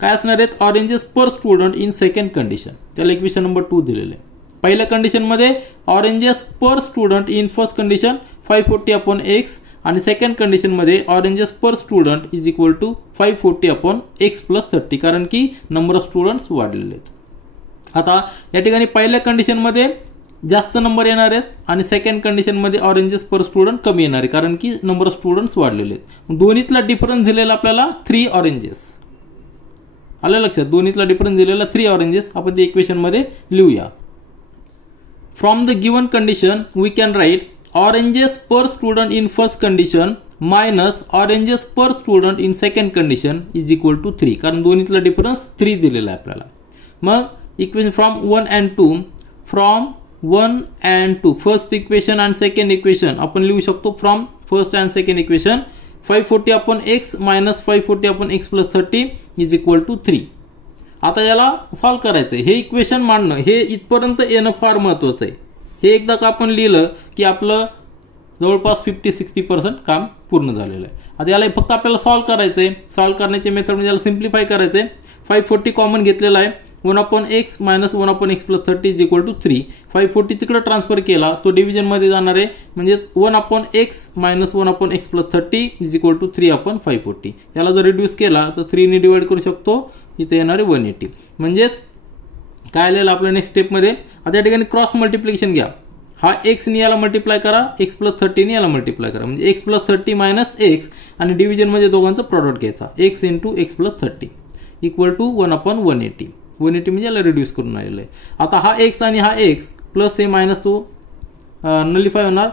काय असणार आहेत, oranges per student in second condition. त्याला इक्वेशन नंबर 2 दिलेले आहे. पहिल्या कंडिशनमध्ये oranges per student in first condition 540 upon x आणि सेकंड कंडिशनमध्ये oranges per student is equal to 540 upon x + 30 कारण की नंबर ऑफ स्टुडंट्स वाढलेले आहेत. आता या ठिकाणी पहिल्या कंडिशनमध्ये जास्त नंबर येणार आहेत आणि सेकंड कंडिशनमध्ये ऑरेंजेस पर स्टुडंट कमी येणार आहे कारण की नंबर ऑफ स्टुडंट्स वाढलेले आहेत. दोन्हीतला डिफरन्स दिलेला आपल्याला 3 ऑरेंजेस. आलं लक्षात, दोन्हीतला डिफरन्स दिलेला 3 ऑरेंजेस. आपण ते इक्वेशन मध्ये लिहूया. From the given condition we can write oranges per student in first condition minus oranges per student in second condition is equal to 3 कारण दोन्हीतला डिफरन्स 3 दिलेला आहे आपल्याला. मग equation from 1 and 2 from 1 and 2 first equation आणि second equation आपण लिहू शकतो from first and second equation 540 upon x minus 540 upon x + 30 is equal to 3. आता याला सॉल्व्ह करायचंय. हे इक्वेशन मांडणं हे इथपर्यंत येणं फार महत्वाचं आहे. हे एकदा का आपण लिहिलं की आपलं जवळपास 50-60% काम पूर्ण झालेलं आहे. आता याला फक्त आपल्याला सॉल्व्ह करायचंय. सॉल्व्ह करण्याचे मेथड म्हणजे याला सिम्प्लिफाय करायचंय. 540 कॉमन घेतलेला आहे, 1 upon x minus 1 upon x + 30 is equal to 3. 540 तिकडे ट्रान्सफर केला तो डिव्हिजन मध्ये जाणार आहे म्हणजे 1 upon x minus 1 upon x + 30 is equal to 3 upon 540. याला जर रिड्यूस केला तर 3 ने डिवाइड करू शकतो. इथे येणार आहे 180. म्हणजेच काय आलेलं आपल्या नेक्स्ट स्टेपमध्ये. आता या ठिकाणी क्रॉस मल्टिप्लिकेशन घ्या. हा x ने याला मल्टिप्लाय करा, x + 30 ने याला मल्टिप्लाय करा म्हणजे x + 30 मायनस x आणि डिव्हिजन मध्ये दोघांचा प्रॉडक्ट घ्यायचा x × x + 30 equal to 1 upon 180. 180 म्हणजे याला रिड्यूस करून आलेलं आहे. आता हा x आणि हा x प्लस हे मायनस तो नलिफाय होणार,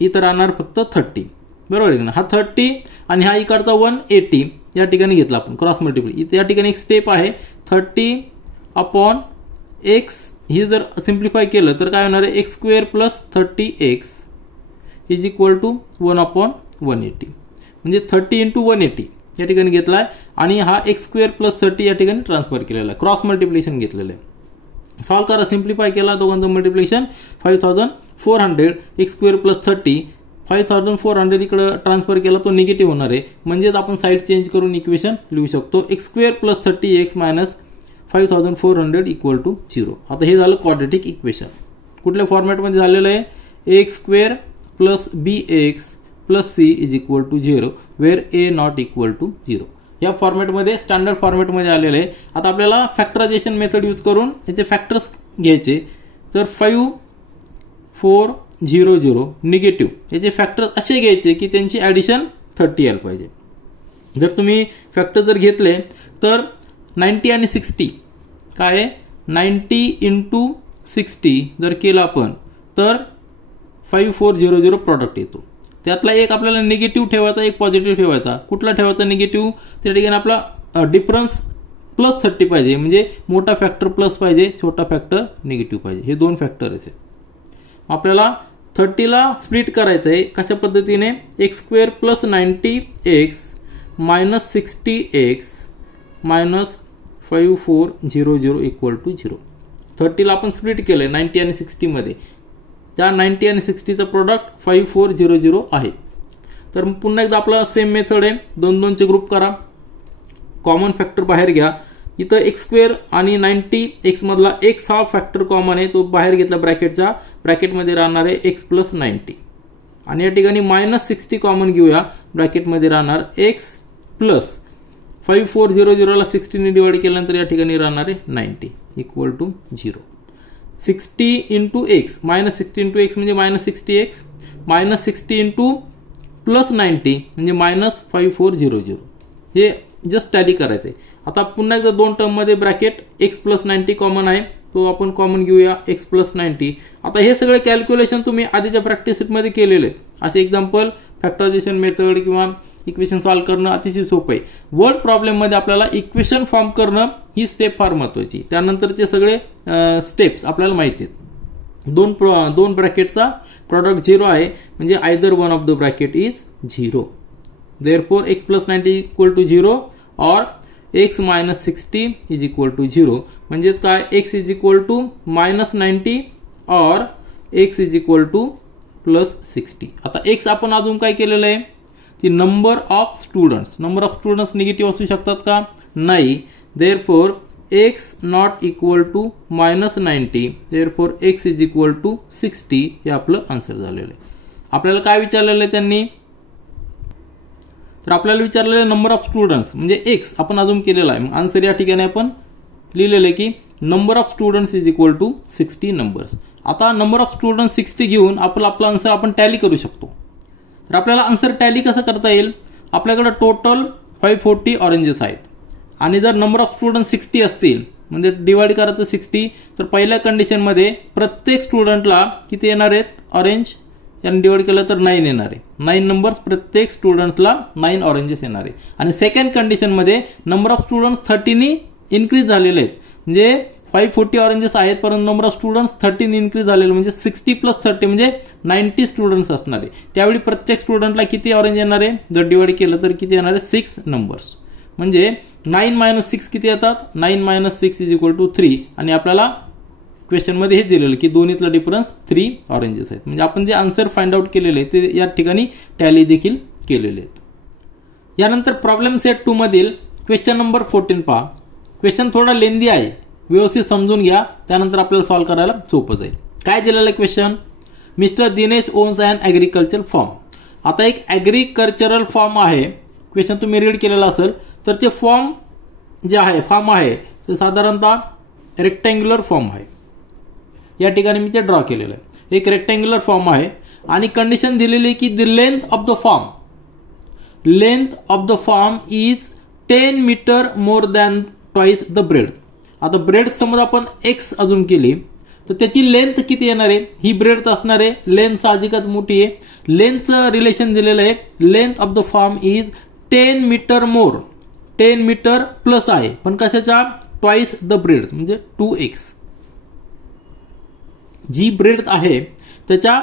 इथं राहणार फक्त 30, बरोबर आहे ना. हा 30 आणि हा इकडचा 180 या ठिकाणी घेतला आपण क्रॉस मल्टिप्लिकेशन. इथे या ठिकाणी एक स्टेप आहे 30 अपॉन x. ही जर सिम्प्लिफाय केलं तर काय होणार आहे x² + 30x is equal to 1 upon 180 म्हणजे 30 × 180 या ठिकाणी घेतलाय आणि हा x² + 30 या ठिकाणी ट्रान्सफर केलेला आहे, क्रॉस मल्टिप्लिकेशन घेतलेलं आहे. सॉल्व्ह करा, सिम्प्लिफाय केला दोघांचं मल्टिप्लिकेशन 5400 x² + 30 5400 इकडे ट्रान्सफर केला तो निगेटिव्ह होणार आहे म्हणजेच आपण साईड चेंज करून इक्वेशन लिहू शकतो x² + 30x minus 5400 equal to 0. आता हे झालं क्वाड्रेटिक इक्वेशन. कुठल्या फॉर्मॅटमध्ये झालेलं आहे a² + bx + c is equal to 0 where a not equal to 0. या फॉर्मॅटमध्ये स्टँडर्ड फॉर्मॅटमध्ये आलेलं आहे. आता आपल्याला फॅक्टरायझेशन मेथड यूज करून याचे फॅक्टर्स घ्यायचे. तर 5 4 0 0 निगेटिव्ह याचे फॅक्टर्स असे घ्यायचे की त्यांची ॲडिशन 30 यायला पाहिजे. जर तुम्ही फॅक्टर जर घेतले तर 90 आणि 60 काय आहे 90 × 60 जर केलं आपण तर 5400 प्रॉडक्ट येतो. त्यातला एक आपल्याला निगेटिव्ह ठेवायचा, एक पॉझिटिव्ह ठेवायचा. कुठला ठेवायचा निगेटिव्ह, त्या ठिकाणी आपला डिफरन्स +30 पाहिजे म्हणजे मोठा फॅक्टर प्लस पाहिजे, छोटा फॅक्टर निगेटिव्ह पाहिजे. हे दोन फॅक्टर असे. आपल्याला 30 ला स्प्लिट करायचं आहे कशा पद्धतीने x² + 90x minus 60x minus 5400 equal to 0. 30 ला आपण स्प्लिट केलंय 90 आणि 60 मध्ये. त्या 90 आणि 60चा प्रॉडक्ट 5400 आहे. तर पुन्हा एकदा आपला सेम मेथड आहे. 2 चे ग्रुप करा, कॉमन फॅक्टर बाहेर घ्या. इथं x² आणि 90x मधला x हा फॅक्टर कॉमन आहे, तो बाहेर घेतला ब्रॅकेटच्या. ब्रॅकेटमध्ये राहणार आहे x + 90 आणि या ठिकाणी मायनस 60 कॉमन घेऊया. ब्रॅकेटमध्ये राहणार x प्लस 5400 ला 60 ने डिवाइड केल्यानंतर या ठिकाणी राहणार आहे 90 equal to 0. 60 × x minus 60 × x म्हणजे मायनस 60x मायनस 60 × +90 म्हणजे मायनस 5400. हे जस्ट टॅली करायचं आहे. आता पुन्हा एकदा 2 टर्म मध्ये ब्रॅकेट x + 90 कॉमन आहे, तो आपण कॉमन घेऊया x + 90. आता हे सगळे कॅल्क्युलेशन तुम्ही आधीच्या प्रॅक्टिस शीटमध्ये केलेले आहेत. असे एक्झाम्पल फॅक्टरायझेशन मेथड किंवा इक्वेशन सॉल्व्ह करणं अतिशय सोपं आहे. वर्ड प्रॉब्लेम मध्ये आपल्याला इक्वेशन फॉर्म करणं ही स्टेप फार महत्त्वाची. त्यानंतरचे सगळे स्टेप्स आपल्याला माहिती आहेत. दोन ब्रॅकेटचा प्रॉडक्ट 0 आहे म्हणजे either one of the bracket is 0. Therefore x + 90 equal to 0 और x - 60 इज इक्वल टू 0. म्हणजेच काय x इज इक्वल टू -90 और x इज इक्वल टू +60. आता x आपण अजून काय केलेलं आहे ती नंबर ऑफ स्टुडंट्स निगेटिव्ह असू शकतात का नाही. Therefore x not equal to -90 therefore x is equal to 60 हे आपलं आन्सर झालेलं आहे. आपल्याला काय विचारलेलं आहे त्यांनी तर आपल्याला विचारलेलं नंबर ऑफ स्टुडंट्स म्हणजे x आपण अजून केलेला आहे. मग आन्सर या ठिकाणी आपण लिहिलेलं आहे की number of students is equal to 60 numbers. आता नंबर ऑफ स्टुडंट्स 60 घेऊन आपला आन्सर आपण टॅली करू शकतो. तर आपल्याला आन्सर टॅली कसं करता येईल आपल्याकडे टोटल 540 ऑरेंजेस आहेत आणि जर नंबर ऑफ स्टुडंट 60 असतील म्हणजे डिवाइड करायचं 60 तर पहिल्या कंडिशनमध्ये प्रत्येक स्टुडंटला किती येणार आहेत ऑरेंज याने डिवाइड केलं तर 9 येणार आहे. 9 नंबर्स प्रत्येक स्टुडंटला 9 ऑरेंजेस येणार आहे. आणि सेकंड कंडिशनमध्ये नंबर ऑफ स्टुडंट 30 ने इन्क्रीज झालेले आहेत म्हणजे 540 ऑरेंजेस आहेत परंतु नंबर ऑफ स्टुडंट्स 30 ने इन्क्रीज झालेले म्हणजे 60 + 30 म्हणजे 90 स्टुडंट्स असणार आहे. त्यावेळी प्रत्येक स्टुडंटला किती ऑरेंज येणार आहे जर डिवाइड केलं तर किती येणार आहे 6 नंबर्स. म्हणजे 9 - 6 किती येतात 9 - 6 इज इक्वल टू 3 आणि आपल्याला क्वेश्चन मध्ये हे दिलेलं की दोन्हीतला डिफरन्स 3 ऑरेंजेस आहेत. म्हणजे आपण जे आन्सर फाइंड आउट केलेले ते या ठिकाणी टॅली देखील केलेले आहेत. यानंतर प्रॉब्लेम सेट 2 मधील क्वेश्चन नंबर 14 पहा. क्वेश्चन थोडा लेंदी आहे व्यवस्थित समजून घ्या त्यानंतर आपल्याला सॉल्व्ह करायला सोपं जाईल. काय दिलेलं आहे क्वेश्चन मिस्टर दिनेश ओन्स अन ॲग्रिकल्चर फॉर्म. आता एक ॲग्रिकल्चरल फॉर्म आहे क्वेश्चन तुम्ही रीड केलेला असेल तर ते फॉर्म जे आहे फॉर्म आहे ते साधारणतः रेक्टँग्युलर फॉर्म आहे. या ठिकाणी मी ते ड्रॉ केलेलं आहे. एक रेक्टँग्युलर फॉर्म आहे आणि कंडिशन दिलेली की the length of the farm is 10 metre more than twice the breadth. आता ब्रेड समज आपण x अजून केली तर त्याची लेंथ किती येणार आहे ही ब्रेड असणार आहे. लेंथ साहजिकच मोठी आहे. लेंथचं रिलेशन दिलेलं आहे length of the farm is 10 metre more 10 metre plus आहे पण कशाच्या ट्वाइस द ब्रेड म्हणजे 2x. जी ब्रेड आहे त्याच्या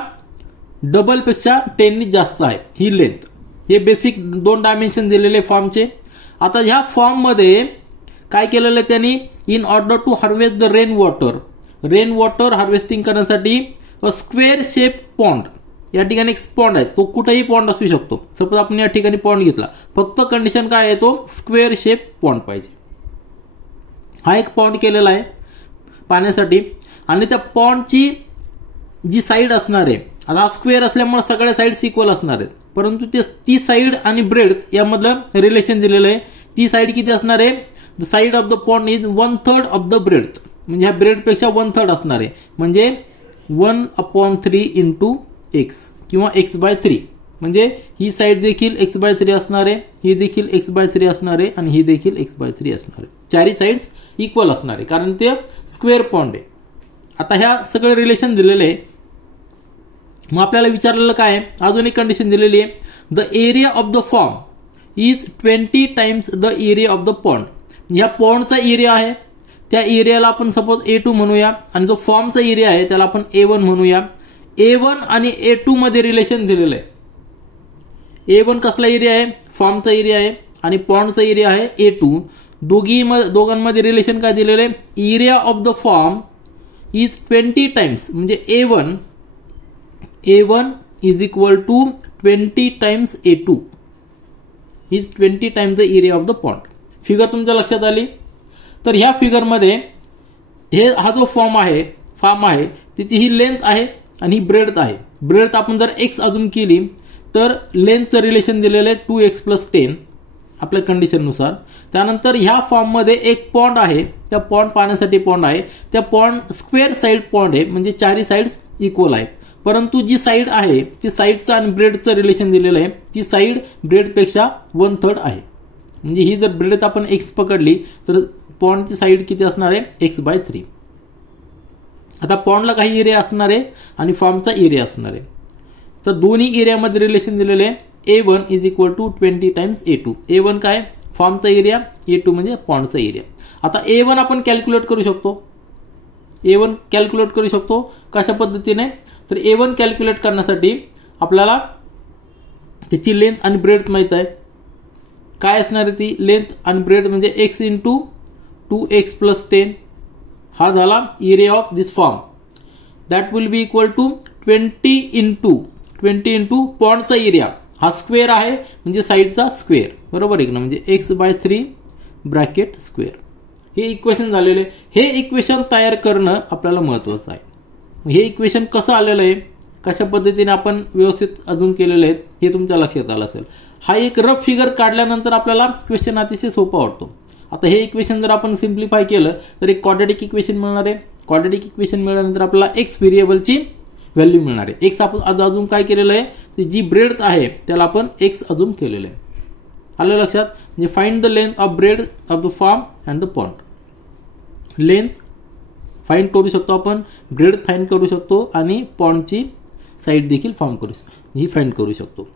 डबल पेक्षा 10 ने जास्त आहे ही लेंथ. हे बेसिक 2 डायमेन्शन दिलेले फॉर्मचे. आता ह्या फॉर्म मध्ये काय केलेलं आहे त्यांनी in order to harvest the rain water harvesting करण्यासाठी स्क्वेअर शेप पॉन्ड. या ठिकाणी एक पॉन्ड आहे तो कुठेही पॉन्ड असू शकतो. सपोज आपण या ठिकाणी पॉन्ड घेतला फक्त कंडिशन काय आहे तो स्क्वेअर शेप पॉन्ड पाहिजे. हा एक पॉन्ड केलेला आहे पाण्यासाठी आणि त्या पॉन्डची जी साईड असणार आहे आता स्क्वेअर असल्यामुळे सगळ्या साईड्स इक्वल असणार आहेत परंतु ती साईड आणि ब्रेड यामधलं रिलेशन दिलेलं आहे. ती साईड किती असणार आहे the side of the pond is 1/3 of the bread म्हणजे ह्या ब्रेडपेक्षा 1/3 असणार आहे म्हणजे 1/3 इंटू x किंवा x/3 म्हणजे ही साईड देखील x/3 असणार आहे ही देखील x/3 असणार आहे आणि ही देखील x/3 असणार आहे. चारही साईड्स इक्वल असणार आहे कारण ते स्क्वेअर पॉन्ड आहे. आता ह्या सगळे रिलेशन दिलेले आहे. मग आपल्याला विचारलेलं काय आहे अजून एक कंडिशन दिलेली आहे the area of the farm is 20 times the area of the pond. ह्या पॉन्डचा एरिया आहे त्या एरियाला आपण सपोज A2 म्हणूया आणि जो फॉर्मचा एरिया आहे त्याला आपण A1 म्हणूया. A1 आणि A2 मध्ये रिलेशन दिलेलं आहे. A1 कसला एरिया आहे फॉर्मचा एरिया आहे आणि पॉन्डचा एरिया आहे A2. दोघांमध्ये रिलेशन काय दिलेलं आहे area of the farm is 20 times म्हणजे A1 is equal to 20 times A2 is 20 times the area of the pond. Figure तुमच्या लक्षात आली. तर ह्या फिगरमध्ये हा जो फॉर्म आहे त्याची ही लेंथ आहे आणि ही ब्रेडथ आहे. ब्रेडथ आपण जर x अजून केली तर लेंथचं रिलेशन दिलेलं आहे 2x + 10 आपल्या कंडिशननुसार. त्यानंतर ह्या फॉर्ममध्ये एक पॉन्ड आहे त्या पॉन्ड पाण्यासाठी पॉन्ड आहे त्या पॉन्ड स्क्वेअर साइड पॉन्ड आहे म्हणजे चारही साइड्स इक्वल आहेत परंतु जी साइड आहे ती साइडचं आणि ब्रेडचं रिलेशन दिलेलं आहे ती साइड ब्रेडपेक्षा 1/3 आहे. म्हणजे ही जर ब्रेड आपण x पकडली तर पॉन्डची साइड किती असणार आहे x/3. आता पॉन्डला काही एरिया असणार आहे आणि फॉर्मचा एरिया असणार आहे. तर दोन्ही एरियामध्ये रिलेशन दिलेले आहे A1 is equal to 20 times A2. A1 काय फॉर्मचा एरिया A2 म्हणजे पॉन्डचा एरिया. आता A1 आपण कॅल्क्युलेट करू शकतो. A1 कॅल्क्युलेट करू शकतो कशा पद्धतीने तर A1 कॅल्क्युलेट करण्यासाठी आपल्याला त्याची लेंथ आणि ब्रेड्थ माहित आहे. काय असणार आहे ती लेंथ आणि ब्रेड्थ म्हणजे x इंटू 2x प्लस 10 हा झाला area of this farm. That will be equal to 20 into पॉन्डचा एरिया हा स्क्वेअर आहे म्हणजे साईडचा स्क्वेअर बरोबर आहे ना, म्हणजे x/3 ब्रॅकेट स्क्वेअर. हे इक्वेशन झालेले. हे इक्वेशन तयार करणं आपल्याला महत्वाचं आहे. हे इक्वेशन कसं आलेलं आहे, कशा पद्धतीने आपण व्यवस्थित अजून केलेले आहेत हे तुमच्या लक्षात आलं असेल. हा एक रफ फिगर काढल्यानंतर आपल्याला क्वेश्चन अतिशय सोपा वाटतो. आता हे इक्वेशन जर आपण सिम्प्लिफाय केलं तर एक क्वाड्रॅटिक इक्वेशन मिळणार आहे. क्वाड्रॅटिक इक्वेशन मिळाल्यानंतर आपल्याला एक्स व्हेरिएबलची व्हॅल्यू मिळणार आहे. एक्स आपण अजून काय केलेलं आहे, तर जी ब्रेड्थ आहे त्याला आपण एक्स अजून केलेलं आहे. आलं लक्षात. म्हणजे find the length of bread of the form and the pond. Length find करू शकतो आपण, ब्रेड फाइंड करू शकतो आणि पॉन्डची साईड देखील फाइंड करू शकतो.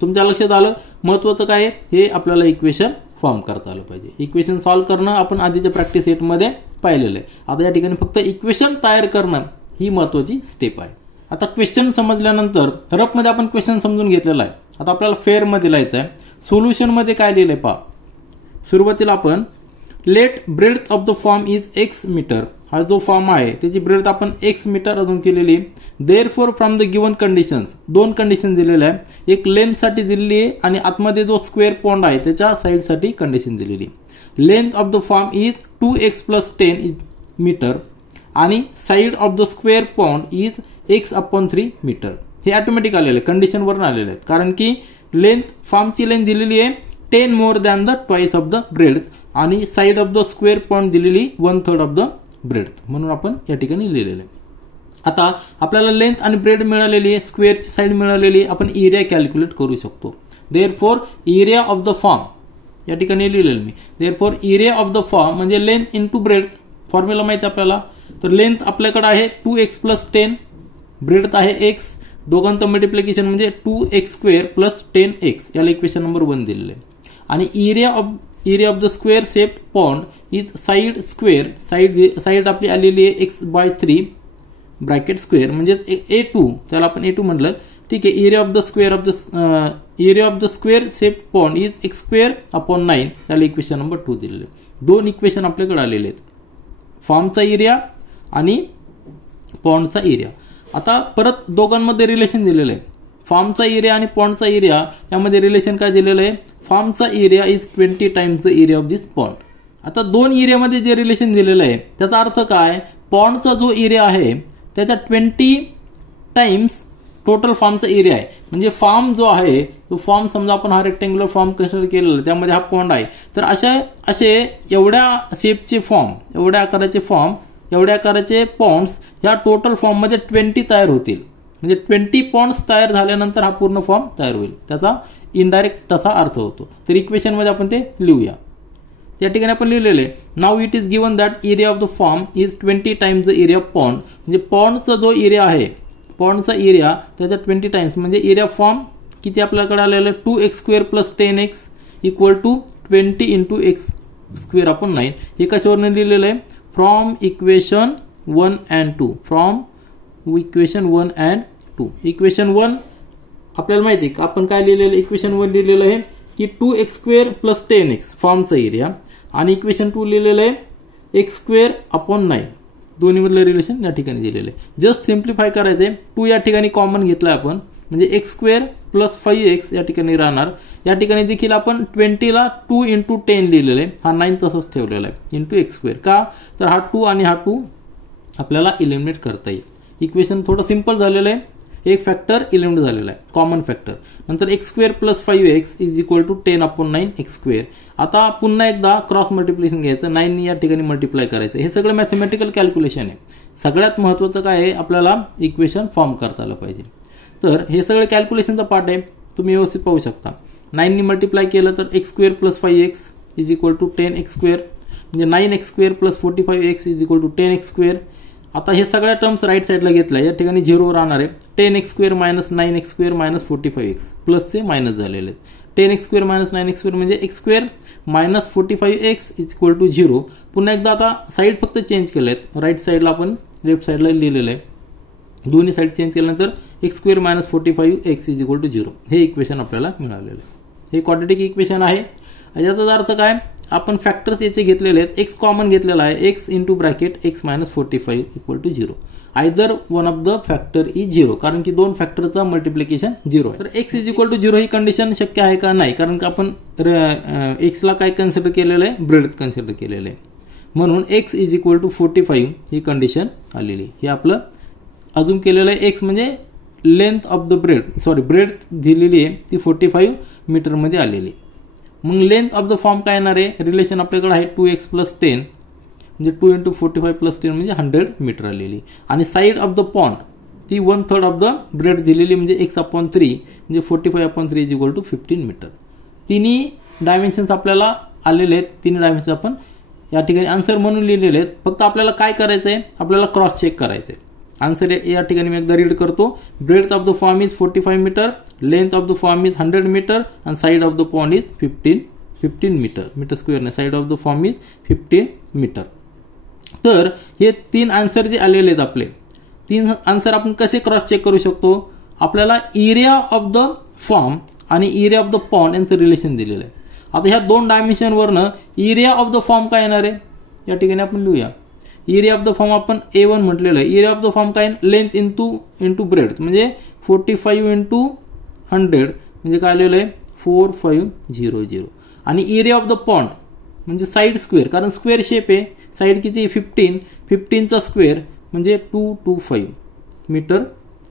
तुमच्या लक्षात आलं. महत्वाचं काय आहे हे आपल्याला इक्वेशन फॉर्म करता आलं पाहिजे. इक्वेशन सॉल्व्ह करणं आपण आधीच्या प्रॅक्टिस सेटमध्ये पाहिलेलं आहे. आता या ठिकाणी फक्त इक्वेशन तयार करणं ही महत्वाची स्टेप आहे. आता क्वेश्चन समजल्यानंतर रफमध्ये आपण क्वेश्चन समजून घेतलेला आहे. आता आपल्याला फेअर मध्ये लिहायचं आहे. सोल्युशन मध्ये काय लिहिलंय पहा. सुरुवातीला आपण let breadth of the farm is x metre. हा जो फॉर्म आहे त्याची ब्रेड्थ आपण x मीटर अजून केलेली. Therefore from the given conditions दोन कंडिशन दिलेल्या आहे. एक लेंथ साठी दिलेली आहे आणि आतमध्ये जो स्क्वेअर पॉन्ड आहे त्याच्या साईड साठी कंडिशन दिलेली. Length of the farm is 2x plus 10 metre आणि side of the square pond is x/3 metre. हे ऑटोमॅटिक आलेले कंडिशन वरून आलेले आहेत, कारण की लेंथ फॉर्मची लेंथ दिलेली आहे 10 more than the twice of the breadth आणि side of the square point दिलेली 1/3 ऑफ द ब्रेड्थ, म्हणून आपण या ठिकाणी लिहिलेलं आहे. आता आपल्याला लेंथ आणि ब्रेड मिळालेली आहे, स्क्वेअरची साईड मिळालेली, आपण एरिया कॅल्क्युलेट करू शकतो. Therefore area of the farm या ठिकाणी लिहिलेलं मी. Therefore area of the farm म्हणजे लेंथ इंटू ब्रेड्थ. फॉर्म्युला माहिती आपल्याला. तर लेंथ आपल्याकडे आहे 2x प्लस 10, ब्रेड्थ आहे x, दोघांचं मल्टिप्लिकेशन म्हणजे 2x² प्लस 10x. याला इक्वेशन नंबर 1 दिलेलं आहे. आणि area of the square shape pond is side square. Side आपली आलेली आहे x/3 ब्रॅकेट स्क्वेअर म्हणजे A2, त्याला आपण A2 म्हटलं. ठीक आहे. Area of the square shape pond is x²/9. त्याला इक्वेशन नंबर 2 दिलेलं आहे. दोन इक्वेशन आपल्याकडे आलेले आहेत, फॉर्मचा एरिया आणि पॉन्डचा एरिया. आता परत दोघांमध्ये रिलेशन दिलेलं आहे. फॉर्मचा एरिया आणि पॉन्डचा एरिया यामध्ये रिलेशन काय दिलेलं आहे, फॉर्मचा area is 20 times the area of this pond. आता दोन एरियामध्ये जे रिलेशन दिलेलं आहे त्याचा अर्थ काय, पॉन्डचा जो एरिया आहे त्याचा 20 टाइम्स टोटल फॉर्मचा एरिया आहे. म्हणजे फॉर्म जो आहे तो फॉर्म समजा आपण हा रेक्टेंग्युलर फॉर्म कन्सिडर केलेला, त्यामध्ये हा पॉन्ड आहे. तर असे एवढ्या शेपचे फॉर्म, एवढ्या आकाराचे फॉर्म, एवढ्या आकाराचे पॉन्ड्स ह्या टोटल फॉर्म मध्ये 20 तयार होतील. म्हणजे 20 पॉन्ड्स तयार झाल्यानंतर हा पूर्ण फॉर्म तयार होईल. त्याचा इनडायरेक्ट तसा अर्थ होतो. तर इक्वेशन मध्ये आपण ते लिहूया. या ठिकाणी आपण लिहिलेले now it is given that area of the farm is 20 times the area of pond. म्हणजे पॉन्डचा जो एरिया आहे, पॉन्डचा एरिया त्याचा 20 टाइम्स म्हणजे एरिया फॉर्म किती आपल्याकडे आलेलं 2x² plus 10x equal to 20 into x²/9. हे कशावरून लिहिलेलं आहे, from equation 1 and 2. From equation 1 and 2. Equation 1 आपल्याला माहिती आहे आपण काय लिहिलेलं, इक्वेशन 1 लिहिलेलं आहे की 2x² प्लस 10x फॉर्मचा एरिया आणि इक्वेशन 2 लिहिलेलं आहे x²/9. दोन्ही मधलं रिलेशन या ठिकाणी दिलेलं आहे. जस्ट सिम्प्लिफाय करायचंय. 2 या ठिकाणी कॉमन घेतलाय आपण म्हणजे x² प्लस 5x या ठिकाणी राहणार. या ठिकाणी देखील आपण 20 ला 2 इंटू 10 लिहिलेलं आहे, हा 9 तसंच ठेवलेला आहे इंटू x². का तर हा 2 आणि हा 2 आपल्याला इलिमिनेट करता येईल. इक्वेशन थोडं सिंपल झालेलं आहे. एक फॅक्टर इलिमिनेट झालेला आहे, कॉमन फॅक्टर. नंतर x² plus 5x is equal to 10/9 x². आता पुन्हा एकदा क्रॉस मल्टिप्लिकेशन घ्यायचं, 9 या ठिकाणी मल्टिप्लाय करायचं. हे सगळं मॅथमॅटिकल कॅल्क्युलेशन आहे. सगळ्यात महत्त्वाचं काय आहे, आपल्याला इक्वेशन फॉर्म करता आलं पाहिजे. तर हे सगळं कॅल्क्युलेशनचा पार्ट आहे, तुम्ही व्यवस्थित पाहू शकता. 9 नी मल्टिप्लाय केलं तर x² plus 5x is equal to 10x². म्हणजे 9x² plus 45x is equal to 10x². आता हे सगळ्या टर्म्स राईट साईडला घेतल्या, या ठिकाणी 0 राहणार आहे. 10x² minus 9x² minus 45x प्लसचे minus झालेले. 10x² मायनस 9x² म्हणजे x² minus 45x is equal to 0. पुन्हा एकदा आता साईड फक्त चेंज केलेत, राईट साईडला आपण लेफ्ट साईडला लिहिलेलं आहे. दोन्ही साईड चेंज केल्यानंतर x² - 45 x = 0 हे इक्वेशन आपल्याला मिळालेलं आहे. हे क्वाड्रॅटिक इक्वेशन आहे. याचा अर्थ काय, आपण फॅक्टर्स याचे घेतलेले आहेत, x कॉमन घेतलेला आहे, x × bracket x - 45 = 0. Either one of the factor is 0, कारण की दोन फॅक्टरचा मल्टिप्लिकेशन 0 आहे. तर x = 0 ही कंडिशन शक्य आहे का, नाही, कारण की आपण x ला काय कन्सिडर केलेलं आहे, ब्रेड्थ कन्सिडर केलेलं आहे. म्हणून x = 45 ही कंडिशन आलेली. हे आपलं अजून केलेलं आहे. x म्हणजे लेंथ ऑफ द ब्रेड्थ दिलेली आहे, ती 45 मीटरमध्ये आलेली. मग लेंथ ऑफ द फॉर्म काय येणार आहे, रिलेशन आपल्याकडे आहे 2x + 10 म्हणजे 2 × 45 + 10 म्हणजे 100 मीटर आलेली. आणि साईड ऑफ द पॉन्ड ती 1/3 ऑफ द ब्रेड्थ दिलेली म्हणजे x/3 म्हणजे 45/3 = 15 मीटर. तिन्ही डायमेन्शन्स आपल्याला आलेले आहेत. तिन्ही डायमेन्शन्स आपण या ठिकाणी आन्सर म्हणून लिहिलेले आहेत. फक्त आपल्याला काय करायचं आहे, आपल्याला क्रॉस चेक करायचं आहे. आन्सर या ठिकाणी मी एकदा रीड करतो. Breadth of the farm is 45 metre, length of the farm is 100 metre आणि side of the pond is 15 metre square ने side of the farm is 15 metre. तर हे 3 आन्सर जे आलेले आहेत आपले 3 आन्सर आपण कसे क्रॉस चेक करू शकतो, आपल्याला एरिया ऑफ द फॉर्म आणि एरिया ऑफ द पॉन्ड यांचं रिलेशन दिलेलं आहे. आता ह्या 2 डायमेन्शनवरनं एरिया ऑफ द फॉर्म काय येणार आहे, या ठिकाणी आपण लिहूया. एरिया ऑफ द फॉर्म आपण A1 म्हटलेलं आहे. एरिया ऑफ द फॉर्म काय, लेंथ इंटू ब्रेड्थ म्हणजे 45 × 100 म्हणजे काय आलेलं आहे 4500. आणि एरिया ऑफ द पॉन्ड म्हणजे साईड स्क्वेअर, कारण स्क्वेअर शेप आहे, साईड किती 15चा स्क्वेअर म्हणजे 225 मीटर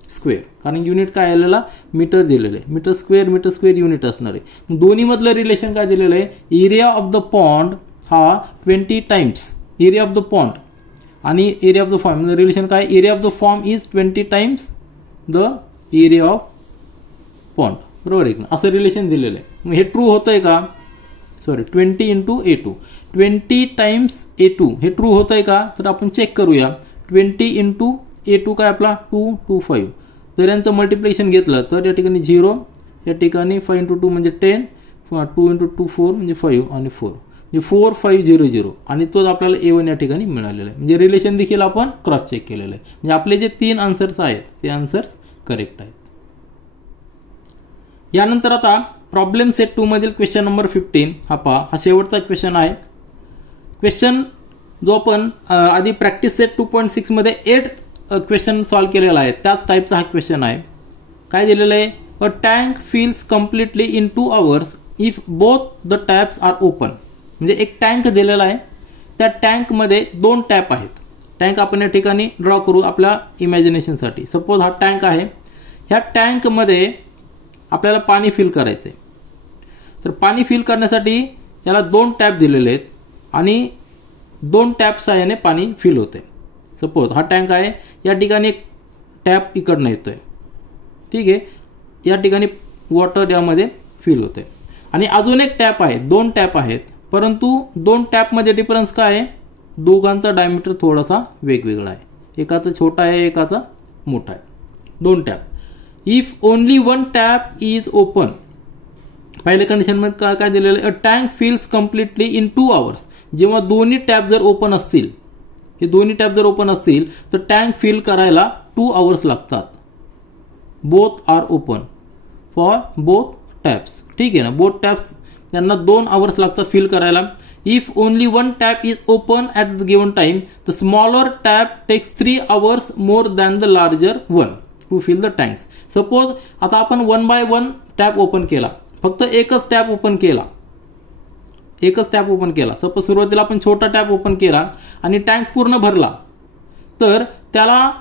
स्क्वेअर, कारण युनिट काय आलेला मीटर दिलेलं आहे. मीटर स्क्वेअर युनिट असणार आहे. दोन्ही मधलं रिलेशन काय दिलेलं आहे, एरिया ऑफ द पॉन्ड हा 20 times area of the pond आणि एरिया ऑफ द फॉर्म म्हणजे रिलेशन काय, area of the farm is 20 times the area of pond, बरोबर आहे ना, असं रिलेशन दिलेलं आहे. मग हे ट्रू होतंय का, 20 × A2 20 टाइम्स A2 हे ट्रू होतंय का, तर आपण चेक करूया. 20 × A2 काय आपला 225. जर यांचं मल्टिप्लिकेशन घेतलं तर या ठिकाणी 0, या ठिकाणी 5 × 2 म्हणजे 10, 2 × 2 4 म्हणजे 5 आणि 4 म्हणजे 4500 आणि तोच आपल्याला A1 या ठिकाणी मिळालेला आहे. म्हणजे रिलेशन देखील आपण क्रॉस चेक केलेलं आहे. म्हणजे आपले जे 3 आन्सर्स आहेत ते आन्सर्स करेक्ट आहेत. यानंतर आता प्रॉब्लेम सेट 2 मधील क्वेश्चन नंबर 15 हा पहा. हा शेवटचा क्वेश्चन आहे. क्वेश्चन जो आपण आधी प्रॅक्टिस सेट 2.6 मध्ये 8 क्वेश्चन सॉल्व्ह केलेला आहे त्याच टाईपचा हा क्वेश्चन आहे. काय दिलेलं आहे, a tank fills completely in 2 hours if both the taps are open. म्हणजे एक टँक दिलेला आहे, त्या टँकमध्ये 2 टॅप आहेत. टँक आपण या ठिकाणी ड्रॉ करू आपल्या इमॅजिनेशनसाठी. सपोज हा टँक आहे, ह्या टँकमध्ये आपल्याला पाणी फिल करायचंय. तर पाणी फिल करण्यासाठी याला 2 टॅप दिलेले आहेत आणि 2 टॅप साहाय्याने पाणी फिल होते. सपोज हा टँक आहे, या ठिकाणी एक टॅप इकडनं येतोय, ठीक आहे, या ठिकाणी वॉटर यामध्ये फिल होते. आणि अजून एक टॅप आहे, 2 टॅप आहेत, परंतु 2 टॅपमध्ये डिफरन्स काय आहे, दोघांचा डायमीटर थोडासा वेगवेगळा आहे. एकाचा छोटा आहे, एकाचा मोठा आहे. 2 tap. If only 1 tap is open, पहिल्या कंडिशनमध्ये काय दिलेलं आहे, a tank fills completely in 2 hours. जेव्हा दोन्ही टॅप जर ओपन असतील, हे दोन्ही टॅप जर ओपन असतील तर टँक फिल करायला 2 hours लागतात. Both are open for both taps, ठीक आहे ना, बोथ टॅप्स त्यांना 2 hours लागतात फिल करायला. If only 1 tap is open at the given time, the smaller tap takes 3 hours more than the larger one to fill the tanks. Suppose आता आपण 1 by 1 tap open केला, फक्त एकच tap open केला, suppose सुरुवातीला आपण छोटा टॅप ओपन केला आणि टँक पूर्ण भरला, तर त्याला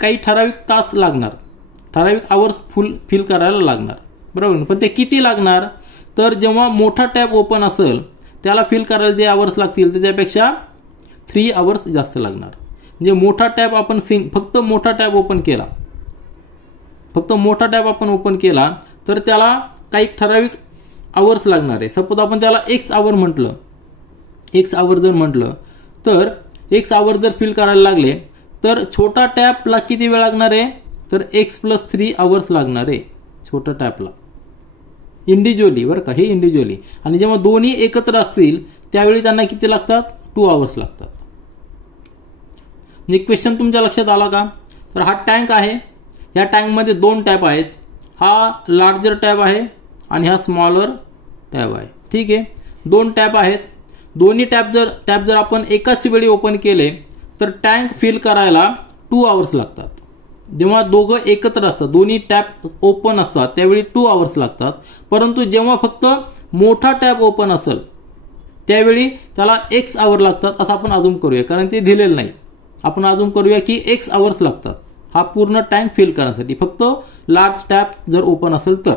काही ठराविक तास लागणार, ठराविक आवर्स फिल करायला लागणार, बरोबर. पण ते किती लागणार, तर जेव्हा मोठा टॅप ओपन असेल त्याला फिल करायला जे आवर्स लागतील त्याच्यापेक्षा 3 hours जास्त लागणार. म्हणजे मोठा टॅप आपण फक्त मोठा टॅप ओपन केला तर त्याला काही ठराविक आवर्स लागणार आहे. सपोज आपण त्याला x आवर म्हटलं, जर म्हटलं तर x आवर जर फिल करायला लागले तर छोटा टॅपला किती वेळ लागणार आहे, तर x + 3 hours लागणार आहे छोट्या टॅपला, इंडिव्हिज्युअली, बरं का, हे इंडिव्हिज्युअली. आणि जेव्हा दोन्ही एकत्र असतील त्यावेळी त्यांना किती लागतात, 2 hours लागतात. म्हणजे क्वेश्चन तुमच्या लक्षात आला का. तर हा टँक आहे, या टँकमध्ये 2 टॅप आहेत, हा लार्जर टॅप आहे आणि हा स्मॉलर टॅप आहे. ठीक आहे, 2 टॅप आहेत. दोन्ही टॅप जर आपण एकाच वेळी ओपन केले तर टँक फिल करायला 2 आवर्स लागतात. जेव्हा दोघं एकत्र असतात, दोन्ही टॅप ओपन असतात त्यावेळी 2 आवर्स लागतात. परंतु जेव्हा फक्त मोठा टॅप ओपन असेल त्यावेळी त्याला x आवर लागतात असं आपण अजूम करूया, कारण ते दिलेलं नाही. आपण अजूम करूया की x आवर्स लागतात हा पूर्ण टँक फिल करण्यासाठी, फक्त लार्ज टॅप जर ओपन असेल तर.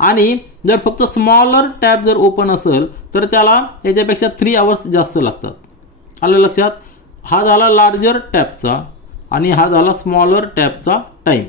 आणि जर फक्त स्मॉलर टॅप जर ओपन असेल तर त्याला याच्यापेक्षा 3 आवर्स जास्त लागतात. आलं लक्षात? हा झाला लार्जर टॅपचा आणि हा झाला स्मॉलर टॅपचा टाइम.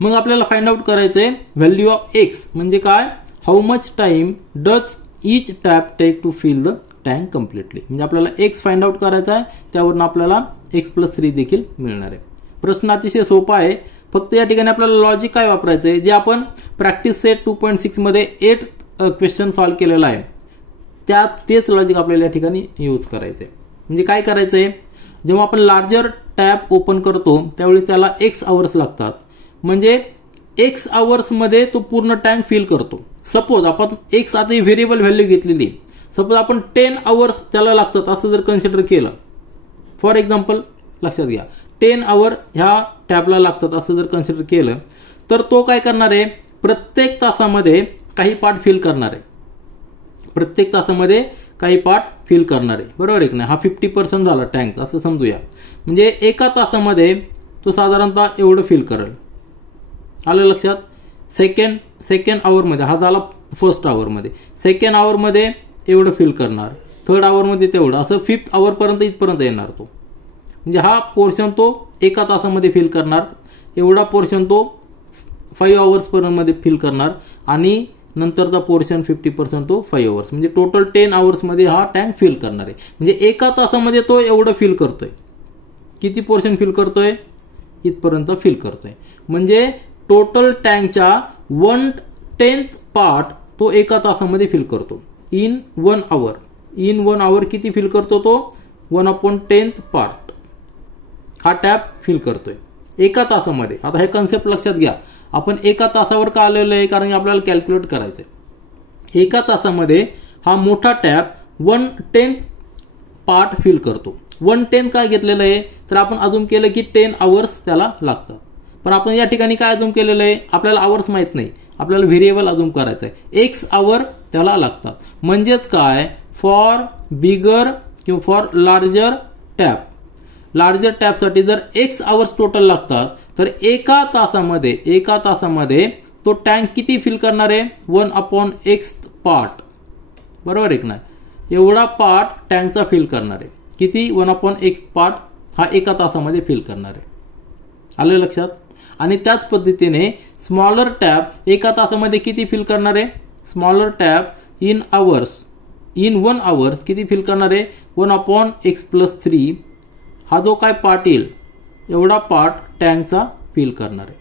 मग आपल्याला फाइंड आउट करायचंय व्हॅल्यू ऑफ x म्हणजे काय, how much time does each tap take to fill the tank completely. म्हणजे आपल्याला x फाइंड आउट करायचा आहे, त्यावरून आपल्याला x+3 देखील मिळणार आहे. प्रश्न अतिशय सोपा आहे, फक्त या ठिकाणी आपल्याला लॉजिक काय वापरायचं आहे, जे आपण प्रॅक्टिस सेट 2.6 मध्ये 8 क्वेश्चन सॉल्व्ह केलेला आहे तेच लॉजिक आपल्याला या ठिकाणी यूज करायचं आहे. म्हणजे काय करायचं आहे, जेव्हा आपण लार्जर टॅप ओपन करतो त्यावेळी त्याला x आवर्स लागतात. म्हणजे x आवर्स मध्ये तो पूर्ण टँक फिल करतो. सपोज आपण x आता ही व्हेरिएबल व्हॅल्यू घेतलेली, सपोज आपण 10 आवर्स त्याला लागतात असं जर कन्सिडर केलं, फॉर एक्झाम्पल लक्षात घ्या 10 आवर ह्या टॅबला लागतात असं जर कन्सिडर केलं तर तो काय करणार आहे, प्रत्येक तासामध्ये काही पार्ट फिल करणार आहे. प्रत्येक तासामध्ये काही पार्ट फिल करणार आहे, बरोबर आहे की नाही. हा 50% झाला टँक असं समजूया. म्हणजे एका तासामध्ये तो साधारणतः एवढं फिल करेल. आलं लक्षात? सेकंड आवरमध्ये हा झाला फर्स्ट आवरमध्ये, सेकंड आवरमध्ये एवढं फिल करणार, थर्ड आवरमध्ये तेवढं, असं 5th आवरपर्यंत इथपर्यंत येणार तो. म्हणजे हा पोर्शन तो एका तासामध्ये फिल करणार, एवढा पोर्शन तो 5 आवर्सपर्यंत फिल करणार आणि नंतरचा पोर्शन 50% तो 5 आवर्स. म्हणजे टोटल 10 आवर्समध्ये हा टँक फिल करणार आहे. म्हणजे एका तासामध्ये तो एवढं फिल करतोय. किती पोर्शन फिल करतोय, इथपर्यंत फिल करतोय. म्हणजे टोटल टँकच्या 1/10 पार्ट तो एका तासामध्ये फिल करतो. In 1 our. इन 1 आवर किती फिल करतो तो, 1/10 पार्ट हा टॅप फिल करतोय एका तासामध्ये. आता हे कन्सेप्ट लक्षात घ्या. आपण एका तासावर का आलेलं आहे, कारण आपल्याला कॅल्क्युलेट करायचंय. एका तासामध्ये हा मोठा टॅप 1/10 पार्ट फिल करतो. 1/10 काय घेतलेलं आहे, तर आपण अजूम केलं की 10 आवर्स त्याला लागतात. पण आपण या ठिकाणी काय अजूम केलेलं आहे, आपल्याला आवर्स माहित नाही, आपल्याला व्हेरिएबल अजूम करायचं आहे. x आवर त्याला लागतात. म्हणजेच काय, फॉर बिगर किंवा फॉर लार्जर टॅप, लार्जर टॅपसाठी जर x आवर्स टोटल लागतात तर एका तासामध्ये तो टँक किती फिल करणार आहे, 1/x पार्ट, बरोबर आहे की नाही. एवढा पार्ट टँकचा फिल करणार आहे. किती, 1/x पार्ट हा एका तासामध्ये फिल करणार आहे. आलं लक्षात? आणि त्याच पद्धतीने स्मॉलर टॅप एका तासामध्ये किती फिल करणार आहे, स्मॉलर टॅप इन 1 आवर्स किती फिल करणार आहे, 1/x+3 हा जो काय पार्ट येईल एवढा पार्ट टँकचा फिल करणार आहे.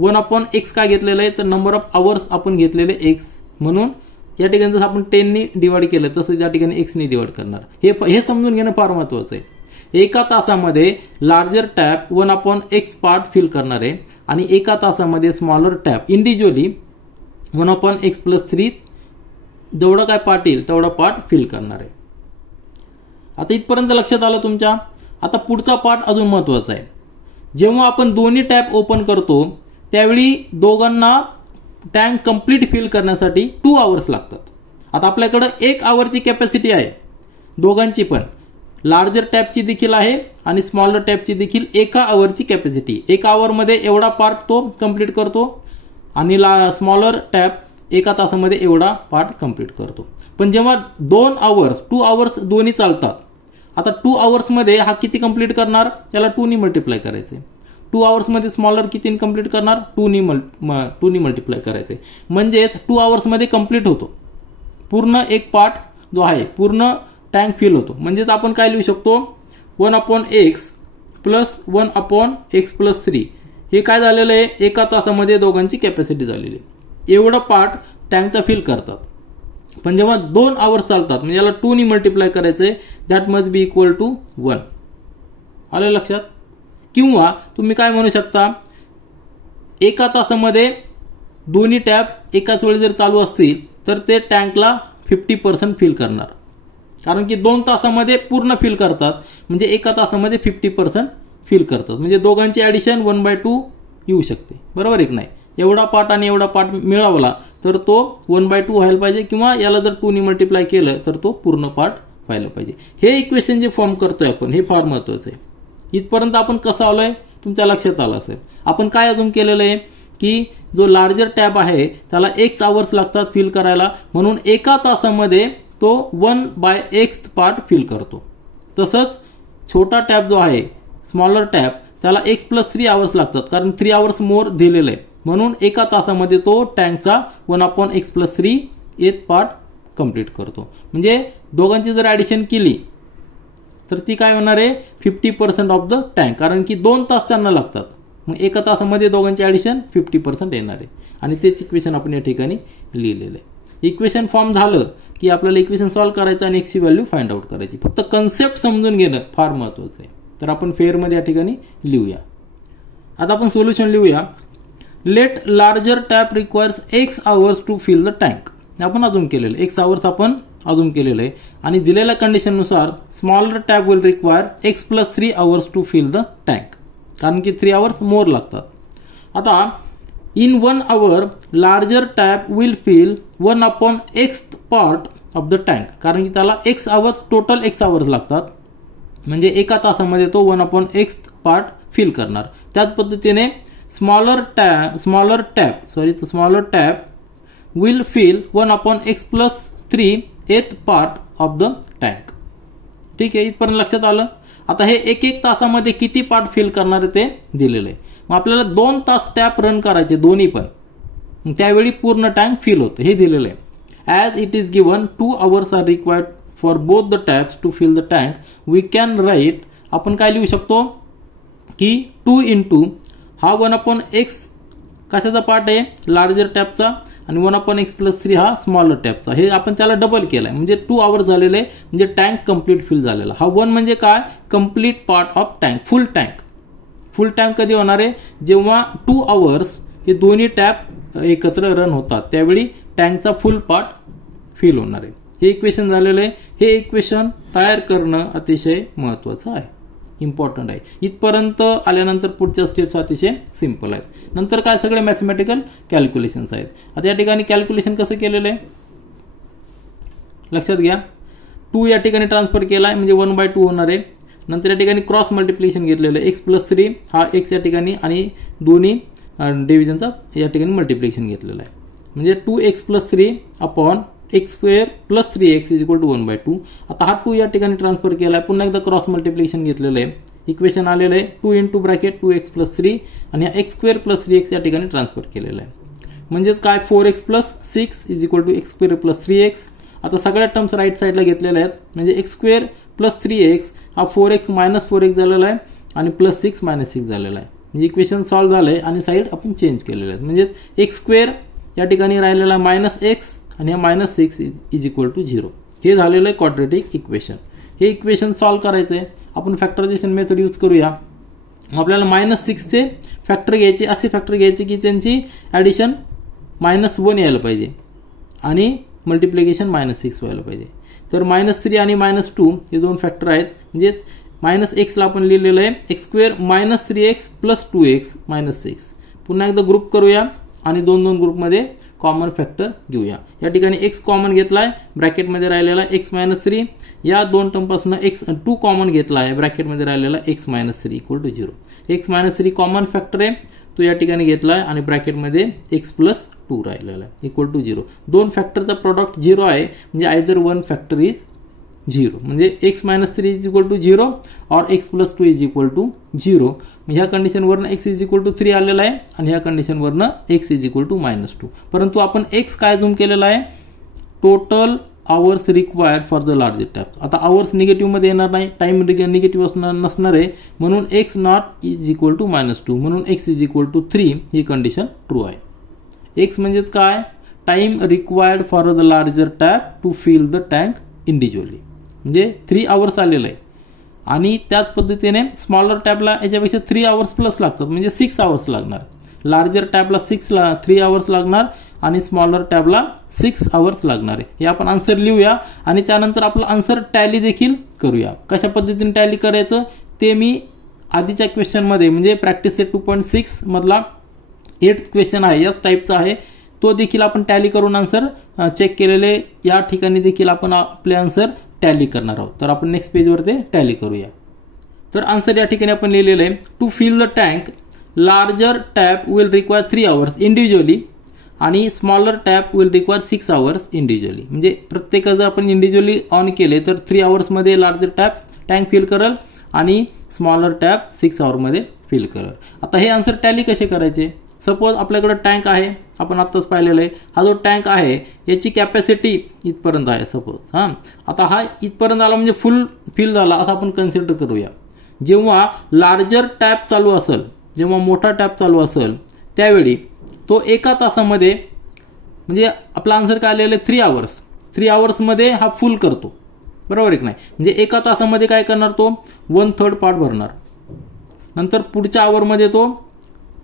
1/x काय घेतलेलं आहे, तर नंबर ऑफ आवर्स आपण घेतलेले x, म्हणून या ठिकाणी जसं आपण 10 ने डिवाइड केलं तसं या ठिकाणी x ने डिवाइड करणार. हे समजून घेणं फार महत्वाचं आहे. एका तासामध्ये larger tap 1/x part fill करणार आहे आणि एका तासामध्ये स्मॉलर टॅप इंडिव्हिज्युअली 1/x+3 जेवढा काय पार्ट येईल तेवढा पार्ट फिल करणार आहे. आता इथपर्यंत लक्षात आलं तुमच्या. आता पुढचा पार्ट अजून महत्वाचा आहे. जेव्हा आपण दोन्ही टॅप ओपन करतो त्यावेळी दोघांना टँक कंप्लीट फिल करण्यासाठी 2 आवर्स लागतात. आता आपल्याकडे 1 आवरची कॅपॅसिटी आहे दोघांची पण, लार्जर टॅपची देखील आहे आणि स्मॉलर टॅपची देखील 1 आवरची कॅपॅसिटी. 1 आवरमध्ये एवढा पार्ट तो कंप्लीट करतो आणि स्मॉलर टॅप एका तासामध्ये एवढा पार्ट कंप्लीट करतो. पण जेव्हा 2 आवर्स दोन्ही चालतात, आता 2 आवर्समध्ये हा किती कंप्लीट करणार, त्याला 2 ने मल्टिप्लाय करायचे. 2 आवर्समध्ये स्मॉलर किती कंप्लीट करणार, 2 ने मल्टिप्लाय करायचे. म्हणजेच 2 आवर्समध्ये कंप्लीट होतो पूर्ण एक पार्ट जो आहे, पूर्ण टँक फिल होतो. म्हणजेच आपण काय लिहू शकतो, 1/x प्लस 1/x+3 हे काय झालेलं आहे, एका तासामध्ये दोघांची कॅपॅसिटी झालेली आहे. एवढं पार्ट टँकचा फिल करतात. पण जेव्हा 2 आवर्स चालतात म्हणजे याला 2 ने मल्टिप्लाय करायचंय, that must be equal to 1. आलं लक्षात? किंवा तुम्ही काय म्हणू शकता, एका तासामध्ये दोन्ही टॅप एकाच वेळी जर चालू असतील तर ते टँकला 50% फिल करणार, कारण की 2 तासामध्ये पूर्ण फिल करतात, म्हणजे एका तासामध्ये 50% फिल करतात, म्हणजे दोघांची ॲडिशन 1/2 येऊ शकते, बरोबर आहे की नाही. एवढा पार्ट आणि एवढा पार्ट मिळवला तर तो 1/2 व्हायला पाहिजे, किंवा याला जर 2 ने मल्टिप्लाय केलं तर तो पूर्ण पार्ट व्हायला पाहिजे. हे इक्वेशन जे फॉर्म करतोय आपण, हे फार महत्वाचं आहे. इथपर्यंत आपण कसं आलोय तुमच्या लक्षात आलं असेल. आपण काय अजून केलेलं आहे की जो लार्जर टॅब आहे त्याला x आवर्स लागतात फिल करायला, म्हणून एका तासामध्ये तो 1/x पार्ट फिल करतो. तसंच छोटा टॅब जो आहे, स्मॉलर टॅब, त्याला x+3 आवर्स लागतात, कारण 3 आवर्स मोर दिलेलं आहे, म्हणून एका तासामध्ये तो टँकचा 1/x+3 पार्ट कंप्लीट करतो. म्हणजे दोघांची जर ॲडिशन केली तर ती काय होणार आहे, 50% ऑफ द टँक, कारण की 2 तास त्यांना लागतात, मग एका तासामध्ये दोघांची ॲडिशन 50% येणार आहे. आणि तेच इक्वेशन आपण या ठिकाणी लिहिलेलं आहे. इक्वेशन फॉर्म झालं की आपल्याला इक्वेशन सॉल्व्ह करायचं आणि एक्सची व्हॅल्यू फाइंड आउट करायची. फक्त कन्सेप्ट समजून घेणं फार महत्वाचं आहे. तर आपण फेअरमध्ये या ठिकाणी लिहूया. आता आपण सोल्युशन लिहूया. Let larger tap requires x hours to fill the tank. आपण अजून केलेलं x आवर्स आपण अजून केलेलं आहे, आणि दिलेल्या कंडिशननुसार smaller tap will require x+3 hours to fill the tank, कारण की 3 आवर्स मोर लागतात. आता in 1 hour larger tap will fill 1/x part of the tank, कारण की त्याला x hours, total x hours लागतात, म्हणजे एका तासामध्ये तो 1/x पार्ट फिल करणार. त्याच पद्धतीने smaller tap will fill 1/x+3 part of the tank. ठीक आहे, इथपर्यंत लक्षात आलं. आता हे एक तासामध्ये किती पार्ट फिल करणार ते दिलेलं आहे. मग आपल्याला 2 तास टॅप रन करायचे दोन्ही पण, त्यावेळी पूर्ण टँक फिल होतं, हे दिलेलं आहे. As it is given 2 hours are required for both the taps to fill the tank, we can write, आपण काय लिहू शकतो की 2 into हा 1/x कशाचा पार्ट आहे, लार्जर टॅपचा, आणि 1/x+3 हा स्मॉलर टॅपचा. हे आपण त्याला डबल केलाय, म्हणजे 2 आवर्स झालेले आहे, म्हणजे टँक कंप्लीट फिल झालेला. हा 1 म्हणजे काय, complete part of tank, full tank. Full tank कधी होणार आहे, जेव्हा 2 आवर्स हे दोन्ही टॅप एकत्र रन होतात, त्यावेळी टँकचा फुल पार्ट फिल होणार आहे. हे इक्वेशन झालेलं आहे. हे इक्वेशन तयार करणं अतिशय महत्वाचं आहे, इम्पॉर्टंट आहे. इथपर्यंत आल्यानंतर पुढच्या स्टेप्स अतिशय सिंपल आहेत. नंतर काय, सगळे मॅथमॅटिकल कॅल्क्युलेशन्स आहेत. आता या ठिकाणी कॅल्क्युलेशन कसं केलेलं आहे लक्षात घ्या. 2 या ठिकाणी ट्रान्सफर केलाय, म्हणजे 1/2 होणार आहे. नंतर या ठिकाणी क्रॉस मल्टिप्लिकेशन घेतलेलं आहे, x+3 हा x या ठिकाणी, आणि दोन्ही डिव्हिजनचा या ठिकाणी मल्टिप्लिकेशन घेतलेलं आहे, म्हणजे 2x+3 अपॉन x² + 3x = 1/2. आता हा 2 या ठिकाणी ट्रान्सफर केला आहे, पुन्हा एकदा क्रॉस मल्टिप्लिकेशन घेतलेलं आहे. इक्वेशन आलेलं आहे 2 × ब्रॅकेट 2x+3 आणि x² + 3x या ठिकाणी ट्रान्सफर केलेलं आहे, म्हणजेच काय 4x + 6 = x² + 3x. आता सगळ्या टर्म्स राईट साईडला घेतलेल्या आहेत, म्हणजे x² + 3x हा 4x - 4x झालेला आहे, आणि +6 - 6 झालेला आहे. म्हणजे इक्वेशन सॉल्व्ह झालंय, आणि साईड आपण चेंज केलेलं आहे, म्हणजे x² या ठिकाणी राहिलेला -x आणि -6 = 0. हे झालेलं आहे क्वाड्रेटिक इक्वेशन. हे इक्वेशन सॉल्व्ह करायचं आहे, आपण फॅक्टरायझेशन मेथड यूज करूया. आपल्याला -6चे फॅक्टर घ्यायचे, असे फॅक्टर घ्यायचे की त्यांची ॲडिशन -1 यायला पाहिजे आणि मल्टिप्लिकेशन -6 व्हायला पाहिजे. तर -3 आणि -2 हे 2 फॅक्टर आहेत, म्हणजे -x ला आपण लिहिलेलं आहे x² - 3x + 2x - 6. पुन्हा एकदा ग्रुप करूया आणि 2 ग्रुपमध्ये कॉमन फॅक्टर घेऊया. या ठिकाणी x कॉमन घेतलाय, ब्रॅकेटमध्ये राहिलेला x - 3, या 2 टर्मपासून x2 कॉमन घेतला आहे, ब्रॅकेटमध्ये राहिलेला x - 3 = 0. x - 3 कॉमन फॅक्टर आहे, तो या ठिकाणी घेतलाय, आणि ब्रॅकेटमध्ये x + 2 राहिलेला आहे = 0. 2 फॅक्टरचा प्रॉडक्ट 0 आहे, म्हणजे आयदर 1 फॅक्टर इज 0, म्हणजे x - 3 = 0 और x + 2 = 0. ह्या कंडिशनवरनं x = 3 आलेला आहे, आणि ह्या कंडिशनवरनं x = -2. परंतु आपण x काय झूम केलेला आहे, total hours required for the larger tap. आता आवर्स निगेटिव्ह मध्ये येणार नाही, टाइम निगेटिव्ह नसणार आहे, म्हणून x ≠ -2, म्हणून x = 3 ही कंडिशन ट्रू आहे. x म्हणजेच काय, time required for the larger tap to fill the tank individually, म्हणजे 3 आवर्स आलेलं आहे. आणि त्याच पद्धतीने स्मॉलर टॅबला याच्यापेक्षा 3 आवर्स प्लस लागतात, म्हणजे 6 आवर्स लागणार. लार्जर टॅबला 3 आवर्स लागणार आणि स्मॉलर टॅबला 6 आवर्स लागणार आहे. हे आपण आन्सर लिहूया आणि त्यानंतर आपलं आन्सर टॅली देखील करूया. कशा पद्धतीने टॅली करायचं ते मी आधीच्या क्वेश्चनमध्ये म्हणजे प्रॅक्टिस सेट 2.6 मधला 8th क्वेश्चन आहे, याच टाईपचा आहे, तो देखील आपण टॅली करून आन्सर चेक केलेले. या ठिकाणी देखील आपण आपले आन्सर टॅली करणार आहोत. तर आपण नेक्स्ट पेजवर ते टॅली करूया. तर आन्सर या ठिकाणी आपण लिहिलेलं आहे, to fill the tank larger tap will require 3 hours individually आणि smaller tap will require 6 hours individually. म्हणजे प्रत्येक जर आपण इंडिव्हिज्युअली ऑन केले तर 3 आवर्समध्ये लार्जर टँक फिल करेल आणि स्मॉलर टॅप 6 आवर्समध्ये फिल करेल. आता हे आन्सर टॅली कसे करायचे? सपोज आपल्याकडे टँक आहे, आपण आत्ताच पाहिलेलं आहे. हा जो टँक आहे याची कॅपॅसिटी इथपर्यंत आहे सपोज. आता हा इथपर्यंत आला म्हणजे फुल फिल झाला असं आपण कन्सिडर करूया. जेव्हा लार्जर टॅप चालू असेल, जेव्हा मोठा टॅप चालू असेल त्यावेळी तो 1 तासामध्ये, म्हणजे आपला आन्सर काय आलेलं आहे 3 आवर्स, 3 आवर्समध्ये हा फुल करतो, बरोबर आहे नाही? म्हणजे 1 तासामध्ये काय करणार तो 1/3 पार्ट भरणार, नंतर पुढच्या आवरमध्ये तो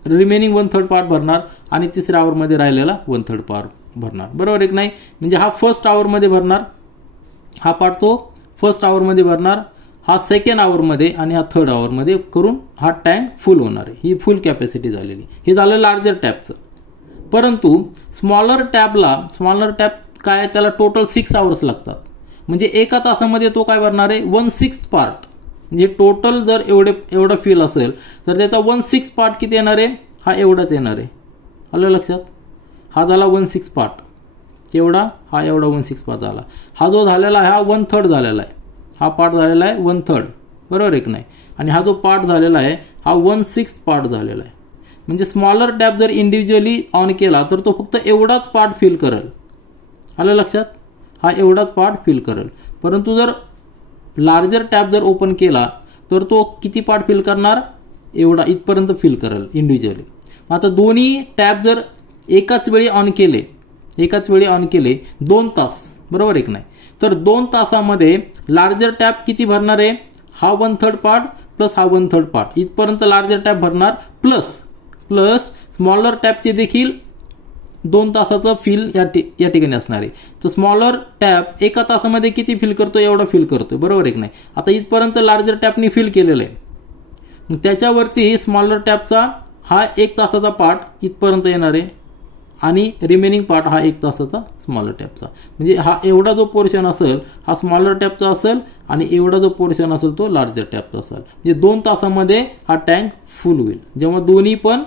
रिमेनिंग 1/3 पार्ट भरणार आणि तिसऱ्या आवरमध्ये राहिलेला 1/3 पार्ट भरणार, बरोबर आहे नाही? म्हणजे हा फर्स्ट आवरमध्ये भरणार, हा पार्ट तो फर्स्ट आवरमध्ये भरणार, हा सेकंड आवरमध्ये आणि हा थर्ड आवरमध्ये करून हा टँक फुल होणार आहे. ही फुल कॅपॅसिटी झालेली. हे झालं लार्जर टॅपचं. परंतु स्मॉलर टॅप काय, त्याला टोटल 6 आवर्स लागतात. म्हणजे 1 तासामध्ये तो काय भरणार आहे 1/6 पार्ट. म्हणजे टोटल जर एवढं फिल असेल तर त्याचा 1/6 पार्ट किती येणार आहे? हा एवढाच येणार आहे. आलं लक्षात? हा झाला 1/6 पार्ट, केवढा? हा एवढा 1/6 पार्ट झाला. हा जो झालेला आहे हा 1/3 झालेला आहे. हा पार्ट झालेला आहे 1/3, बरोबर आहे की नाही? आणि हा जो पार्ट झालेला आहे हा 1/6 पार्ट झालेला आहे. म्हणजे स्मॉलर टॅप जर इंडिव्हिज्युअली ऑन केला तर तो फक्त एवढाच पार्ट फिल करेल. आलं लक्षात? हा एवढाच पार्ट फिल करेल. परंतु जर लार्जर टॅप जर ओपन केला तर तो किती पार्ट फिल करणार? एवढा इथपर्यंत फिल करेल इंडिव्हिज्युअली. आता दोन्ही टॅप जर एकाच वेळी ऑन केले 2 तास, बरोबर आहे की नाही? तर 2 तासामध्ये लार्जर टॅप किती भरणार आहे? हा 1/3 पार्ट प्लस हा 1/3 पार्ट इथपर्यंत लार्जर टॅप भरणार, प्लस स्मॉलर टॅपचे देखील 2 तासाचं फिल या ठिकाणी असणार आहे. तर स्मॉलर टॅप 1 तासामध्ये किती फिल करतो? एवढा फिल करतो, बरोबर आहे की नाही? आता इथपर्यंत लार्जर टॅपनी फिल केलेलं आहे. मग त्याच्यावरती स्मॉलर टॅपचा हा 1 तासाचा पार्ट इथपर्यंत येणार आहे आणि रिमेनिंग पार्ट हा 1 तासाचा स्मॉलर टॅपचा. म्हणजे हा एवढा जो पोर्शन असेल हा स्मॉलर टॅपचा असेल आणि एवढा जो पोर्शन असेल तो लार्जर टॅपचा असेल. म्हणजे 2 तासामध्ये हा टँक फुल होईल जेव्हा दोन्ही पण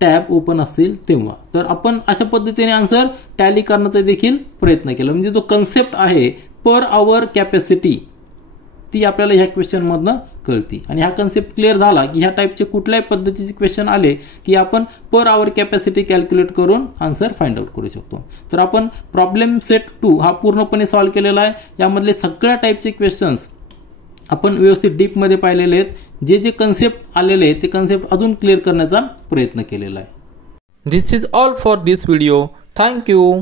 टॅप ओपन असतील तेव्हा. तर आपण अशा पद्धतीने आन्सर टॅली करण्याचा देखील प्रयत्न केला. म्हणजे जो कन्सेप्ट आहे पर आवर कॅपॅसिटी ती आपल्याला ह्या क्वेश्चनमधनं कळती. आणि हा कन्सेप्ट क्लिअर झाला की ह्या टाईपचे कुठल्याही पद्धतीचे क्वेश्चन आले की आपण पर आवर कॅपॅसिटी कॅल्क्युलेट करून आन्सर फाइंड आउट करू शकतो. तर आपण प्रॉब्लेम सेट 2 हा पूर्णपणे सॉल्व्ह केलेला आहे. यामधले सगळ्या टाईपचे क्वेश्चन्स आपण व्यवस्थित डीपमध्ये पाहिलेले आहेत. जे कन्सेप्ट आलेले आहेत ते कन्सेप्ट अजून क्लिअर करण्याचा प्रयत्न केलेला आहे. This is all for this video. Thank you.